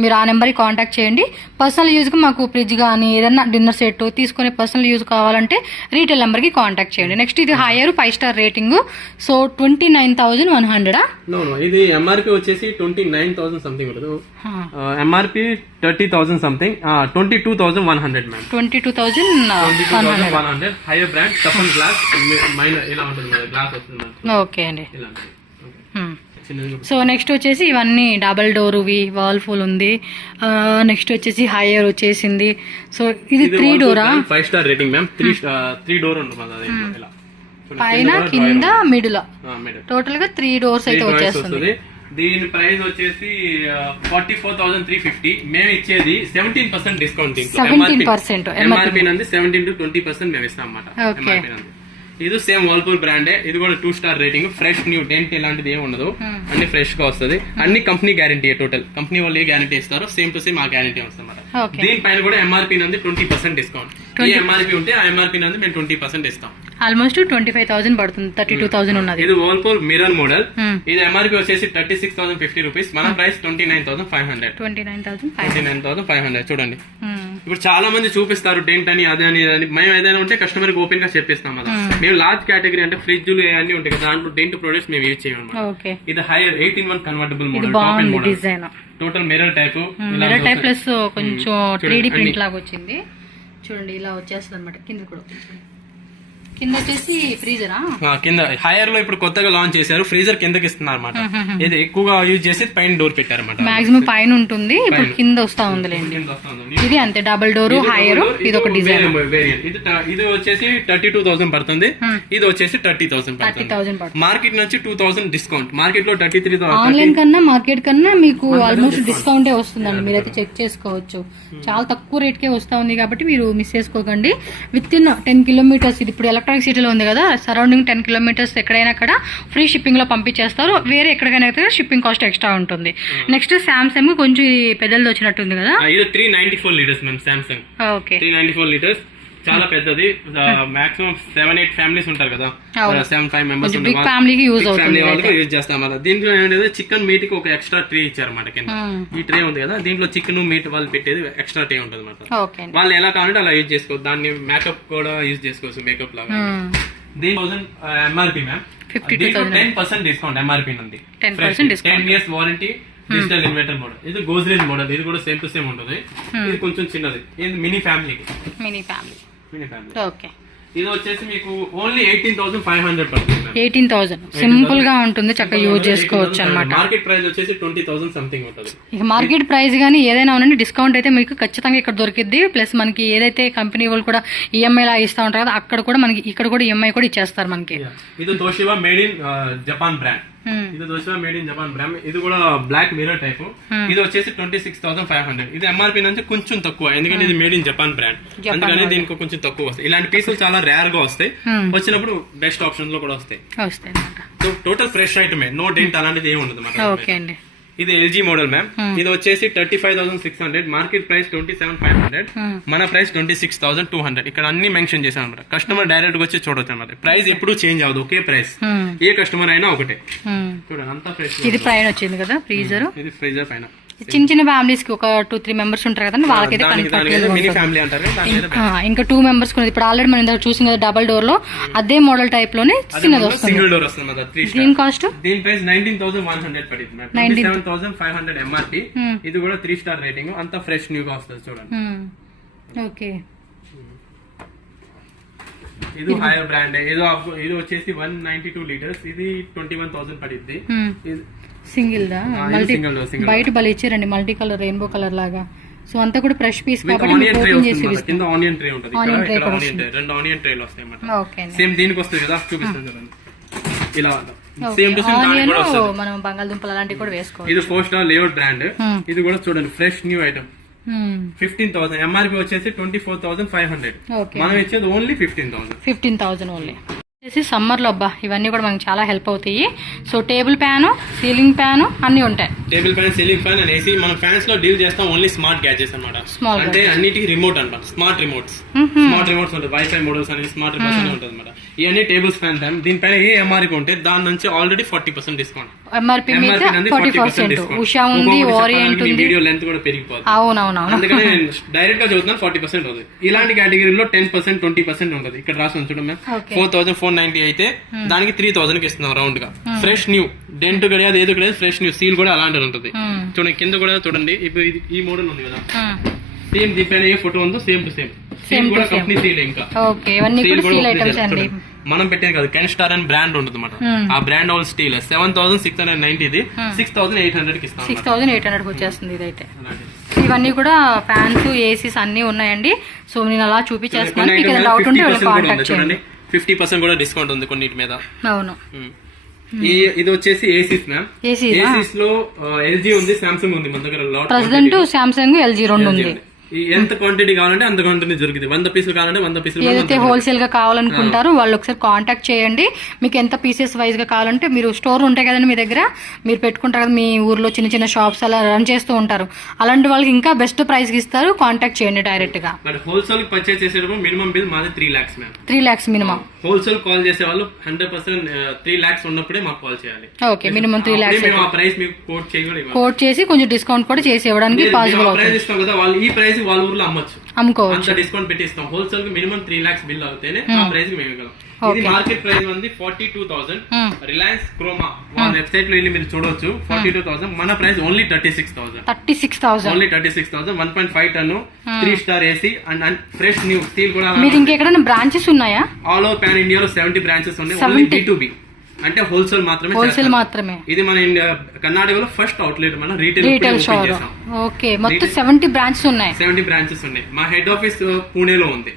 మీరు ఆ నెంబర్ కి కాంటాక్ట్ చేయండి. పర్సనల్ యూజ్ కి మాకు ఫ్రిడ్జ్ కానీ ఏదైనా డిన్నర్ సెట్ తీసుకునే పర్సనల్ యూజ్ కావాలంటే రీటైల్ నెంబర్ కి కాంటాక్ట్ చేయండి. నెక్స్ట్ ఇది హైయర్ 5 స్టార్ రేటింగ్. సో 29,100. ఇది ఎంఆర్పీ వచ్చేసి 29,000 సంథింగ్ ఉంటుంది. MRP 30,000 something. 22,100 ma'am. 22,100 Haier brand. టఫన్ గ్లాస్ మైనర్ ఇలా ఉంటుంది, గ్లాస్ వస్తుంది. ఓకే అండి. సో నెక్స్ట్ వచ్చేసి ఇవన్నీ డబల్ డోర్ వాల్ఫుల్ ఉంది. నెక్స్ట్ వచ్చేసి హైయర్ వచ్చేసింది. సో ఇది 3 Dora? 5 star rating ma'am. 3 door ఉంటుంది. పైన కింద మిడిల్ టోటల్ గా 3 డోర్స్ అయితే వచ్చేస్తుంది. దీని ప్రైస్ వచ్చేసి 44,350. మేము ఇచ్చేది 17% డిస్కౌంట్. 17% ఎంఆర్పీ నంది 17 to 20% మేము ఇస్తాం అన్నమాట. ఇది సేమ్ వర్ల్పూల్ బ్రాండే. ఇది కూడా 2 star rating. Fresh new dent ఇలాంటిది ఏమి ఉండదు, అన్ని ఫ్రెష్ గా వస్తుంది. అన్ని కంపెనీ గ్యారంటీ. టోటల్ కంపెనీ వాళ్ళు ఏ గ్యారంటీ ఇస్తారో సేమ్ టు సేమ్ ఆ గ్యారంటీ వస్తుంది. దీనిపైన కూడా ఎంఆర్పీ నంది 20% డిస్కౌంట్. ఈ ఎంఆర్పీ ఉంటే ఆ ఎంఆర్పీ నంది మేము 20% ఇస్తాం. ఆల్మోస్ట్ 25,000 పడుతుంది. 32,000 ఉన్నది. ఇది వర్ల్పూల్ మిర్రర్ మోడల్. ఇది ఎంఆర్పీ వచ్చేసి 36,050 రూపీస్. మన ప్రైస్ 29,500. 29,500 చూడండి. ఇప్పుడు చాలా మంది చూపిస్తారు డెంట్ అని అదే అని. మేము ఏదైనా ఉంటే కస్టమర్ కి ఓపెన్ గా చెప్పిస్తాం కదా. మేము లార్జ్ కేటగిరీ అంటే ఫ్రిడ్జ్లు అన్ని ఉంటాయి కదా, దాంట్లో డెంట్ ప్రొడక్ట్స్ మేము యూజ్ చేయము. ఇది hire 8-in-1 convertible model. Total mirror type plus కొంచెం 3D ప్రింట్ లాగా వచ్చింది చూడండి. ఇలా వచ్చేస్తుంది అనమాట. కింద కూడా కింద వచ్చేసి ఫ్రీజరా? కింద హైయర్ లో ఇప్పుడు కొత్తగా లాంచ్ చేశారు. ఫ్రీజర్ కిందకి ఇస్తున్నారు అనమాట. ఇది ఎక్కువగా యూజ్ చేసి పైన డోర్ పెట్టారు అనమాట. మాక్సిమం పైన ఉంటుంది, ఇప్పుడు కింద వస్తా ఉందిలేండి. ఇది అంతే డబుల్ డోర్ హైయర్. ఇది ఒక డిజైన్. ఇది వచ్చేసి 32,000 పడుతుంది. ఇది వచ్చేసి 30,000 పడుతుంది. మార్కెట్ నుంచి 2,000 డిస్కౌంట్. మార్కెట్ లో 33,000. ఆన్లైన్ కన్నా మార్కెట్ కన్నా మీకు ఆల్మోస్ట్ డిస్కౌంటే వస్తుందండి. మీరైతే చెక్ చేసుకోవచ్చు. చాలా తక్కువ రేట్ కే వస్తా ఉంది కాబట్టి మీరు మిస్ చేసుకోకండి. With in 10 kilometers. ఇది ఇప్పుడు ఎలక్ట్రానిక్ సిటీలో ఉంది కదా, సరౌండింగ్ 10 kilometers ఎక్కడైనా అక్కడ ఫ్రీ షిప్పింగ్ లో పంపించేస్తారు. వేరే ఎక్కడికైనా షిప్పింగ్ కాస్ట్ ఎక్స్ట్రా ఉంటుంది. నెక్స్ట్ సామ్సంగ్ కొంచెం పెద్దది వచ్చినట్టుంది కదా. ఇది 394 liters మ్యామ్. సామ్సంగ్ 394 liters చాలా పెద్దది. మాక్సిమం 7-8 ఫ్యామిలీస్ ఉంటారు కదా, 7-5 మెంబర్స్ ఫ్యామిలీకి యూజ్ చేస్తాం కదా. దీంట్లో ఏంటంటే చికెన్ మీట్ కి ఒక ఎక్స్ట్రా ట్రే ఇచ్చారు అన్నమాట. కింద ఈ ట్రే ఉంది కదా, దీంట్లో చికెన్ మీట్ వాళ్ళు పెట్టేది ఎక్స్ట్రా ట్రే ఉంటుంది అన్నమాట. వాళ్ళు ఎలా కావాలంటే అలా యూజ్ చేసుకోవచ్చు. దాన్ని మేకప్ కూడా యూజ్ చేసుకోవచ్చు, మేకప్ లాగా. దీని 1000 ఎంఆర్పీ మ్యామ్. 10% డిస్కౌంట్ ఎంఆర్పీ నుండి. 10 years warranty. Digital inverter model. ఇది గోజ్రేజ్ మోడల్. ఇది కూడా సేమ్ టు సేమ్ ఉంటుంది. ఇది కొంచెం చిన్నది. ఇది మినీ ఫ్యామిలీ. ఓకే. ఇది వచ్చేసి మీకు ఓన్లీ 18,500 పడుతుంది. 18,000 సింపుల్ గా ఉంటుంది, చక్కగా యూజ్ చేసుకోవచ్చు అనమాట. మార్కెట్ ప్రైస్ వచ్చేసి 20,000 సంథింగ్ ఉంటుంది. ఇక మార్కెట్ ప్రైస్ గానీ ఏదైనా ఉండండి, డిస్కౌంట్ అయితే మీకు ఖచ్చితంగా ఇక్కడ దొరికిద్ది. ప్లస్ మనకి ఏదైతే కంపెనీ వాళ్ళు కూడా ఈఎంఐ లా ఇస్తా ఉంటారు కదా, అక్కడ కూడా మనకి ఇక్కడ కూడా ఈఎంఐ కూడా ఇచ్చేస్తారు మనకి. ఇది Toshiba made in Japan brand. ఇది Toshiba made in Japan brand. ఇది కూడా బ్లాక్ మిర్రర్ టైప్. ఇది వచ్చేసి 26,500. ఇది ఎంఆర్పీ నుంచి కొంచెం తక్కువ, ఎందుకంటే ఇది మేడ్ ఇన్ జపాన్ బ్రాండ్. అందుకని దీనికి కొంచెం తక్కువ వస్తాయి. ఇలాంటి పీసులు చాలా రేర్ గా వస్తాయి. వచ్చినప్పుడు బెస్ట్ ఆప్షన్ లో కూడా వస్తాయి. సో టోటల్ ఫ్రెష్ ఐటమే, నో డెంట్ అలాంటిది ఏమి ఉండదు. ఇది ఎల్జీ మోడల్ మ్యామ్. ఇది వచ్చేసి 35,600, మార్కెట్ ప్రైస్ 27,500, మన ప్రైస్ 26,200. ఇక్కడ అన్ని మెన్షన్ చేశాను అనమాట. కస్టమర్ డైరెక్ట్ గా వచ్చి చూడొచ్చు అనమాట. ప్రైస్ ఎప్పుడు చేంజ్ అవ్వదు, ఒకే ప్రైస్. ఏ కస్టమర్ అయినా ఒకటే. చూడండి అంతా ఫ్రెష్. ఇది పైన వచ్చింది కదా ఫ్రీజర్. ఇది ఫ్రీజర్ పైన చిన్న చిన్న ఫ్యామిలీస్ కి ఒక 2-3 మెంబర్స్ ఉంటారు కదండి, వాళ్ళకైతే మినీ ఫ్యామిలీ అంటారు. ఇంకా 2 మెంబర్స్ కూడా ఇప్పుడు ఆల్రెడీ మనం ఇందాక చూసిన కదా డబల్ డోర్ లో అదే మోడల్ టైప్ లోనే చిన్నది వస్తుంది. సింగిల్ డోర్ వస్తుంది. దీని కాస్ట్ దీని ప్రైస్ 19,100 పడింది. 27,500 ఎంఆర్పి. ఇది కూడా 3 స్టార్ రేటింగ్. అంతా ఫ్రెష్ న్యూ గా వస్తుంది చూడండి. ఓకే, ఇది హైయర్ బ్రాండ్. ఇది వచ్చేసి 192 లీటర్స్. ఇది 21,000 పడింది. సింగిల్ దా మల్టీ బయట బలి ఇచ్చారండి, మల్టీ కలర్ రెయిన్బో కలర్ లాగా. సో అంతా కూడా ఫ్రెష్ పీస్ కాబట్టి ఆనియన్ ట్రే ఉంటుంది. రెండు ఆనియన్ ట్రేలు వస్తాయి అన్నమాట. సేమ్ దీనికి వస్తుంది కదా, చూపిస్తాను చూడండి. ఇలా సేమ్ టు సేమ్ దానికి కూడా వస్తుంది. మనం బంగాళదుంపలు అలాంటివి కూడా వేసుకోవచ్చు. ఇది 4 స్టార్ లేఅవుట్ బ్రాండ్. ఇది కూడా చూడండి ఫ్రెష్ న్యూ ఐటమ్. 15,000 ఎంఆర్పి వచ్చేసి 24,500. మనం ఇచ్చేది ఓన్లీ 15,000 ఓన్లీ. సమ్మర్ లో అబ్బా ఇవన్నీ కూడా మనకి చాలా హెల్ప్ అవుతాయి. So table fan, ceiling fan అన్ని ఉంటాయి. Table fan, ceiling fan and AC. మనం ఫ్యాన్స్ లో డీల్ చేస్తాం ఓన్లీ స్మార్ట్ గ్యాడ్జెట్స్ అన్నమాట. అంటే అన్నిటికి రిమోట్ అంటాం, స్మార్ట్ రిమోట్స్. స్మార్ట్ రిమోట్స్ ఉంటాయి, వైఫై మోడల్స్ అనేది స్మార్ట్ రిమోట్స్ అని ఉంటుంది అనమాట. ఇవన్నీ టేబుల్స్ ఫ్యాన్ టైం. దీనిపైన ఏ ఎంఆర్పి ఉంటే దాని నుంచి ఆల్రెడీ 40% డిస్కౌంట్. ఎంఆర్పి 40%. ఉషా ఉంది, ఓరియంట్ ఉంది. వీడియో లెంత్ కూడా పెరిగిపోతుంది. అవునవును. అందుకని నేను డైరెక్ట్ గా చదువుతున్నాను 40% అవుతుంది. ఇలాంటి కేటగిరీలో 10%, 20% ఉంటుంది. ఇక్కడ రాసి చూడండి మ్యామ్. 4,490 అయితే దానికి 3,000 కి ఇస్తున్నాం రౌండ్ గా. ఫ్రెష్ న్యూ, డెంట్ గడియాది ఏదో గడియాది, ఫ్రెష్ న్యూ. సీల్ కూడా అలాంటిది ఉంటుంది. చూడండి కింద కూడా చూడండి. ఇప్పుడు ఈ మోడల్ ఉంది కదా, సేమ్ దీనిపైన ఏ ఫోటో ఉందో సేమ్ టు సేమ్. సీల్ కూడా కంపెనీ సీల్. ఇంకా మనం పెట్టేది కాదు, కెన్ స్టార్ అని బ్రాండ్ ఉంటుంది అన్నమాట. ఆ బ్రాండ్ ఆల్ స్టీల్. 7,690 ఇది 6,800 కి ఇస్తాం. 6,800 వచ్చేస్తుంది ఇదైతే. ఇవన్నీ కూడా ఫ్యాన్స్, ఏసీస్ అన్ని ఉన్నాయండి. సో నేను అలా చూపించేస్తాను. మీకు ఏదైనా డౌట్ ఉంటే కాంటాక్ట్ చేయండి. 50% కూడా డిస్కౌంట్ ఉంది కొన్నిటి మీద. అవును. ఇది వచ్చేసి ఏసీస్ మ్యామ్. ఏసీస్ లో ఎల్జీ ఉంది, సామ్సంగ్ ఉంది మన దగ్గర. ప్రెసెంట్ సామ్సంగ్, ఎల్జీ రెండు ఉంది. ఎంత క్వాంటిటీ కావాలంటే అంత క్వాంటిటీ దొరుకుతుంది. 100 పీసులు కావాలంటే 100 పీసులు. ఏదైతే హోల్సేల్ గా కావాలనుకుంటారో వాళ్ళు ఒకసారి కాంటాక్ట్ చేయండి. మీకు ఎంత పీసెస్ వైజ్ గా కావాలంటే, మీరు స్టోర్ ఉంటాయి కదండి మీ దగ్గర, మీరు పెట్టుకుంటారు కదా మీ ఊర్లో చిన్న చిన్న షాప్స్ అలా రన్ చేస్తూ ఉంటారు. అలాంటి వాళ్ళకి ఇంకా బెస్ట్ ప్రైస్ కి ఇస్తారు. కాంటాక్ట్ చేయండి డైరెక్ట్ గా. హోల్సేల్ పర్చేస్ చేసేటప్పుడు మినిమం బిల్ మాది 3 lakhs ma'am. 3 lakhs minimum. Wholesale call చేసే వాళ్ళు 100% 3 lakhs ఉన్నప్పుడే మాకు కాల్ చేయాలి. Okay, minimum 3 lakhs. మేము ఆ ప్రైస్ మీకు కోట్ చేసి కొంచెం డిస్కౌంట్ కూడా చేసి ఇవ్వడానికి పాసిబుల్ అవుతుంది. ప్రైస్ ఇస్తాం కదా, వాళ్ళు ఈ ప్రైస్ వాళ్ళ ఊర్లో అమ్ముకోవచ్చు. అంత డిస్కౌంట్ పెట్టిస్తాం. హోల్సేల్ కి మినిమం 3 lakhs బిల్ అవుతేనే ఆ ప్రైస్ కి మేము ఇవ్వగలం. ఇది మార్కెట్ ప్రైస్ ఉంది 42,000. రిలయన్స్ క్రోమా వాళ్ళ వెబ్సైట్ లో వెళ్ళి మీరు చూడొచ్చు. 42,000. మన price only 36,000. Only 36,000. 1.5 ton 3 star AC and fresh new steel కూడా. మీరు ఇంకెక్కడ బ్రాంచెస్ ఉన్నాయా? ఆల్ ఓవర్ పాన్ ఇండియాలో 70 బ్రాంచెస్ ఉన్నాయి. ఓన్లీ B2B అంటే హోల్సేల్ మాత్రమే. ఇది మన కర్ణాటకలో ఫస్ట్ అవుట్లెట్ మన రీటైల్ షాప్. ఓకే, మొత్తం 70 బ్రాంచెస్ ఉన్నాయి. 70 బ్రాంచెస్ ఉన్నాయి. మా హెడ్ ఆఫీస్ పూణేలో ఉంది.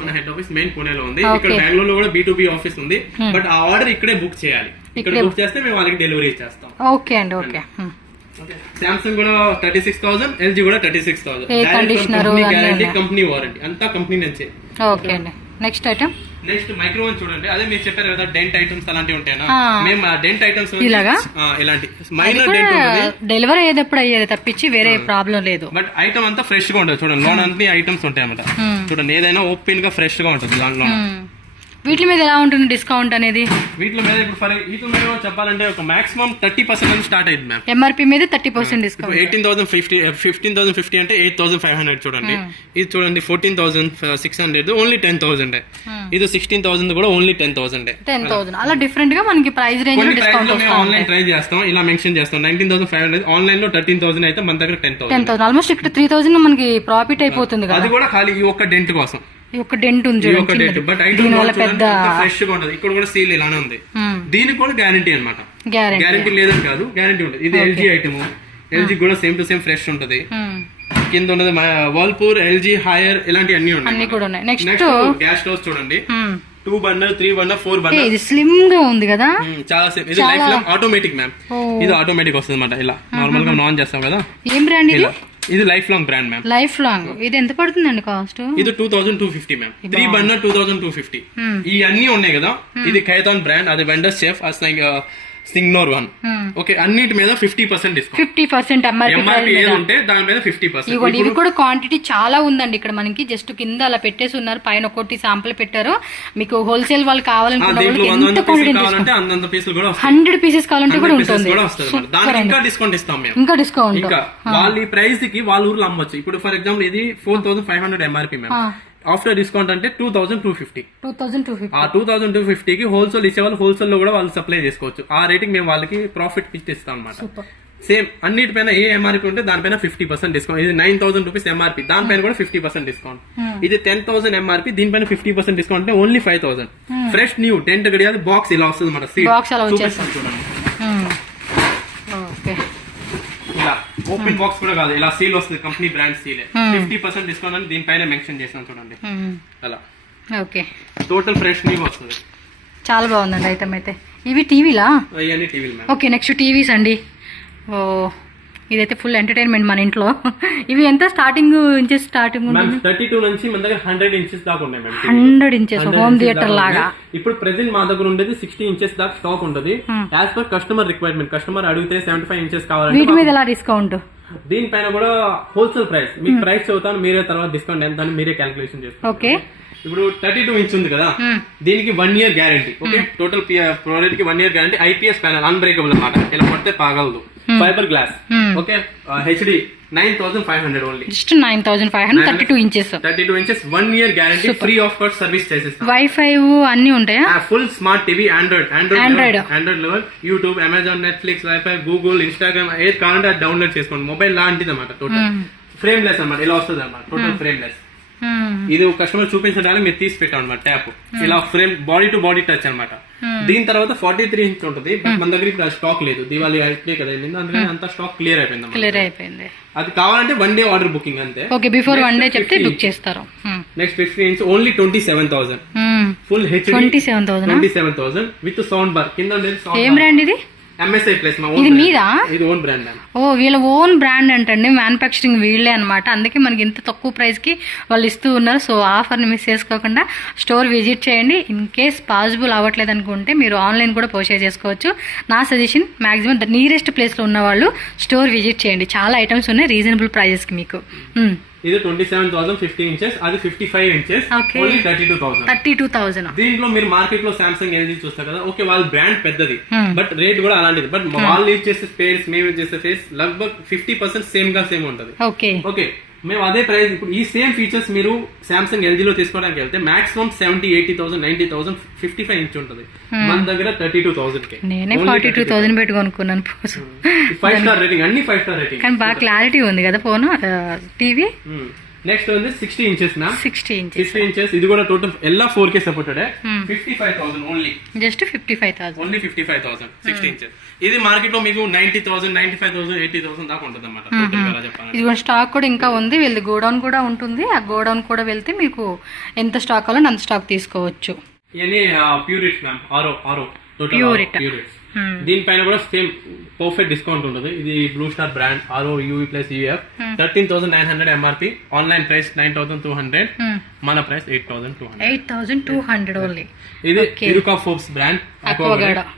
మన హెడ్ ఆఫీస్ మెయిన్ పూణేలో ఉంది. ఇక్కడ బెంగళూరులో కూడా B2B ఆఫీస్ ఉంది. బట్ ఆ ఆర్డర్ ఇక్కడే బుక్ చేయాలి. ఇక్కడ బుక్ చేస్తే మేము వాళ్ళకి డెలివరీ చేస్తాం. ఓకే అండి. ఓకే. సామ్సంగ్ కూడా 36,000, ఎల్జీ కూడా 36,000. గ్యారంటీ, కంపెనీ వారంటీ, అంతా కంపెనీ నుంచే. ఓకే అండి. Next item. నెక్స్ట్ మైక్రోవెన్ చూడండి. అదే మీరు చెప్పారు కదా డెంట్ ఐటమ్స్ అలాంటివి ఉంటాయా. మేము డెంట్ ఐటమ్స్ ఇలాంటి మైనర్ డెంట్ ఉంటుంది. డెలివరీ అయ్యేటప్పుడు అయ్యేది తప్పించి వేరే ప్రాబ్లం లేదు. బట్ ఐటమ్ అంతా ఫ్రెష్ గా ఉంటుంది. చూడండి లోన్ అన్ని ఐటమ్స్ ఉంటాయి అన్నమాట. చూడండి ఏదైనా ఓపెన్ గా ఫ్రెష్ గా ఉంటుంది దాంట్లో. వీటి మీద ఎలా ఉంటుంది డిస్కౌంట్ అనేది? వీటి మీద ఇప్పుడు వీటి మీద చెప్పాలంటే ఒక మాక్సిమం 30% నుంచి స్టార్ట్ అయింది మ్యామ్. ఎంఆర్పి మీద 30% డిస్కౌంట్. 15,050 అంటే 8,500 చూడండి. ఇది చూడండి 14,600 ఓన్లీ 10,000. ఇది 16,000 కూడా ఓన్లీ 10,000. అలా డిఫరెంట్ గా మనకి ప్రైస్ రేంజ్ డిస్కౌంట్ వస్తుంది. ఆన్లైన్ ట్రై చేస్తాం, ఇలా మెన్షన్ చేస్తాం. 19,500 ఆన్లైన్ లో 13,000 అయితే మన దగ్గర 10,000. ఆల్మోస్ట్ ఇక్కడ 3,000 మనకి ప్రాఫిట్ అయిపోతుంది కదా. అది కూడా ఖాళీ ఈ ఒక్క డెంట్ కోసం. ఒక డెంట్ ఉంది. బట్ ఐటమ్ ఫ్రెష్ గా ఉంటుంది. ఇక్కడ కూడా సీల్ ఇలానే ఉంది. దీనికి కూడా గ్యారంటీ అనమాట. గ్యారంటీ లేదని కాదు, గ్యారంటీ ఉంటుంది. ఇది ఎల్జీ ఐటమ్. ఎల్జీ కూడా సేమ్ టు సేమ్ ఫ్రెష్ ఉంటుంది. కింద ఉన్నది వర్ల్పూల్, ఎల్జీ, హైయర్ ఇలాంటి అన్ని ఉన్నాయి. నెక్స్ట్ గ్యాస్ స్టవ్స్ చూడండి. 2 burner, 3 burner, 4 burner. ఇది స్లిమ్ గా ఉంది కదా, చాలా సేమ్. ఇది లైఫ్ లాంగ్ ఆటోమేటిక్ మ్యామ్. ఇది ఆటోమేటిక్ వస్తుంది అనమాట. ఇలా నార్మల్ గా ఆన్ చేస్తాం కదా. ఏం బ్రాండ్ ఇది? ఇది life long brand ma'am. Life long. ఇది ఎంత పడుతుందండి కాస్ట్? ఇది 2,250 మ్యామ్. 3 burner 2,250. ఈ అన్ని ఉన్నాయి కదా. ఇది ఖైతాన్ బ్రాండ్. అది వెండర్ సేఫ్. సింగ్నోర్ 1. ఓకే, అన్నిటి మీద 50% డిస్కౌంట్. 50% ఎంఆర్పీ ఏది ఉంటే దాని మీద 50%. ఇవ్వండి, ఇవి కూడా క్వాంటిటీ చాలా ఉందండి ఇక్కడ మనకి. జస్ట్ కింద అలా పెట్టేసి ఉన్నారు, పైన ఒకటి శాంపుల్ పెట్టారు. మీకు హోల్సేల్ వాళ్ళు కావాలనుకున్న వాళ్ళకి ఎంత క్వాంటిటీ కావాలంటే అంత పీసులు కూడా 100 పీసెస్ కావాలంటే కూడా ఉంటుంది. దానికి ఇంకా డిస్కౌంట్ ఇస్తాం మేము. ఇంకా డిస్కౌంట్ ఇంకా వాళ్ళ ఈ ప్రైస్ కి వాళ్ళ ఊర్లో అమ్మొచ్చు. ఇప్పుడు ఫర్ ఎగ్జాంపుల్ ఇది 4500 ఎంఆర్పీ మ్యామ్. ఆఫ్టర్ డిస్కౌంట్ అంటే 2250. ఆ 2250 కి హోల్సేల్ ఇచ్చేవాళ్ళు హోల్సేల్ లో కూడా వాళ్ళు సప్లై చేసుకోవచ్చు. ఆ రేటింగ్ మేము వాళ్ళకి ప్రాఫిట్ ఇస్తాం అనమాట. సేమ్ అన్నిటిపైన ఏ ఎంఆర్పీ ఉంటే దానిపైన 50% డిస్కౌంట్. ఇది 9000 రూపీస్ ఎంఆర్పీ, దానిపైన కూడా 50% డిస్కౌంట్. ఇది 10,000 ఎంఆర్పీ, దీనిపైన 50% డిస్కౌంట్ అంటే ఓన్లీ 5000. ఫ్రెష్ న్యూ 10 గడియాలి బాక్స్ ఇలా వస్తుంది అనమాట. చూడండి ఇలా ఓపెన్ బాక్స్ కూడా కాదు, ఇలా సీల్ వస్తుంది, కంపెనీ బ్రాండ్ సీల్. 50% డిస్కౌంట్ అని దీనిపైన మెన్షన్ చేస్తాను చూడండి. అలా ఓకే, టోటల్ ఫ్రెష్ న్యూ వస్తుంది. చాలా బాగుందండి ఐటమ్ అయితే. ఇవి టీవీలా? ఇవన్నీ టీవీలు. ఓకే, నెక్స్ట్ టీవీస్ అండి. ఓ, ఇదైతే ఫుల్ ఎంటర్టైన్మెంట్ మన ఇంట్లో. ఇవి ఎంత స్టార్టింగ్ ఇంచెస్ స్టార్టింగ్? 32 నుంచి మన దగ్గర 100 ఇంచెస్ దాకా ఉన్నాయి మ్యామ్. 100 ఇంచెస్ హోమ్ థియేటర్ లాగా. ఇప్పుడు ప్రెసెంట్ మా దగ్గర ఉండేది 60 ఇంచెస్ దాకా స్టాక్ ఉంటుంది. As per customer requirement. Customer అడిగితే 75 ఇంచెస్ కావాలంటే వీటి మీద ఎలా డిస్కౌంట్? దీనిపైన కూడా హోల్సేల్ ప్రైస్. మీకు ప్రైస్ చదువుతాను, మీరే తర్వాత డిస్కౌంట్ ఎంత అని మీరే క్యాలిక్యులేషన్ చేస్తారు. ఓకే, ఇప్పుడు 32 ఇంచ్ ఉంది కదా, దీనికి 1 year guarantee. Okay, total product కి 1 year guarantee. IPS panel unbreakable అన్నమాట, ఇలా పడితే పాగలదు. Fibre glass. Okay, HD 9500 only. Just 9500, 32 inches. 32 inches 1 year guarantee, free of cost service చేసేస్తాం. వైఫై అన్ని ఉంటాయా? Full smart TV, Android level, YouTube, Amazon, Netflix, WiFi, Google, Instagram ఏది కావాలంటే అది డౌన్లోడ్ చేసుకోండి. మొబైల్ లాంటిది అన్నమాట. టోటల్ ఫ్రేమ్ లెస్ అన్నమాట, ఇలా వస్తుంది అన్నమాట. Total frame less. ఇది కస్టమర్ చూపించడానికి మీరు తీసి పెట్టాం అనమాట. ట్యాప్ ఇలా frame, body to body touch అనమాట. దీని తర్వాత 43 ఇంచ్ ఉంటుంది. బట్ మన దగ్గర ఇప్పుడు స్టాక్ లేదు, దివాళీ అయిపోయి కదా, అందుకని అంత స్టాక్ క్లియర్ అయిపోయింది. అది కావాలంటే 1 day ఆర్డర్ బుకింగ్ అంతే. ఓకే, బిఫోర్ 1 day చెప్తే బుక్ చేస్తారు. Next 50 inch only 27,000. Full HD 27,000 with sound bar. కింద ఏం బ్రాండ్ ఇది? MSI plus. ఇది మీదా? ఇది ఓన్ బ్రాండ్. ఓ, వీళ్ళ ఓన్ బ్రాండ్ అంటండి, మ్యానుఫ్యాక్చరింగ్ వీళ్ళే అనమాట. అందుకే మనకి ఇంత తక్కువ ప్రైస్ కి వాళ్ళు ఇస్తూ ఉన్నారు. సో ఆఫర్ ని మిస్ చేసుకోకుండా స్టోర్ విజిట్ చేయండి. ఇన్ కేస్ పాసిబుల్ అవ్వట్లేదు అనుకుంటే మీరు ఆన్లైన్ కూడా పర్చేజ్ చేసుకోవచ్చు. నా సజెషన్ మాక్సిమం నియరెస్ట్ ప్లేస్ లో ఉన్న వాళ్ళు స్టోర్ విజిట్ చేయండి. చాలా ఐటమ్స్ ఉన్నాయి రీజనబుల్ ప్రైజెస్ కి మీకు. ఇది 27,000 50 ఇంచెస్, అది 55 ఇంచెస్, ఓన్లీ 32,000. దీంట్లో మీరు మార్కెట్ లో సామ్సంగ్ ఎల్జీ చూస్తారు కదా, ఓకే వాళ్ళ బ్రాండ్ పెద్దది, బట్ రేట్ కూడా అలాంటిది. బట్ వాళ్ళు యూజ్ చేసే స్పేస్, మేము యూజ్ చేసే స్పేస్ లగ్భగ్ 50% సేమ్ ఉంటది. ఓకే, మేము అదే ప్రైస్. ఇప్పుడు ఈ సేమ్ ఫీచర్స్ మీరు సామ్సంగ్ ఎల్జీ లో తీసుకోవడానికి వెళ్తే మాక్సిమం 70,000, 80,000, 90,000, 55 ఇంచ్ ఉంటుంది. మన దగ్గర 32,000 కి. నేనే 42,000 పెట్టి కొనుక్కున్నాను. 5 స్టార్ రేటింగ్, అన్ని 5 స్టార్ రేటింగ్. కానీ బాగా క్లారిటీ ఉంది కదా ఫోన్, టీవీ. నెక్స్ట్ ఉంది 60 ఇంచెస్ మ్యామ్. 60 ఇంచెస్ ఇది కూడా టోటల్ ఎల్లా 4K supported. 55,000 only. Just 55,000 only 55,000 60 inches. ఇది మార్కెట్ లో మీకు 90,000, 95,000, 80,000 దాకా ఉంటుంది అన్నమాట. ఇది స్టాక్ కూడా ఇంకా ఉంది. వీళ్ళది గోడౌన్ కూడా ఉంటుంది. ఆ గోడౌన్ కూడా వెళ్తే మీకు ఎంత స్టాక్ కావాలో అంత స్టాక్ తీసుకోవచ్చు. ఇవన్నీ ప్యూరిట్ మ్యామ్, ఆరో ప్యూరిట్. దీనిపైన కూడా సేమ్ పర్ఫెక్ట్ డిస్కౌంట్ ఉంటుంది. ఇది Blue Star brand, RO UV plus UF. 13,900 MRP, online price 9,200, మన ప్రైస్ 8,200 ఓన్లీ. ఇది Eureka Forbes brand,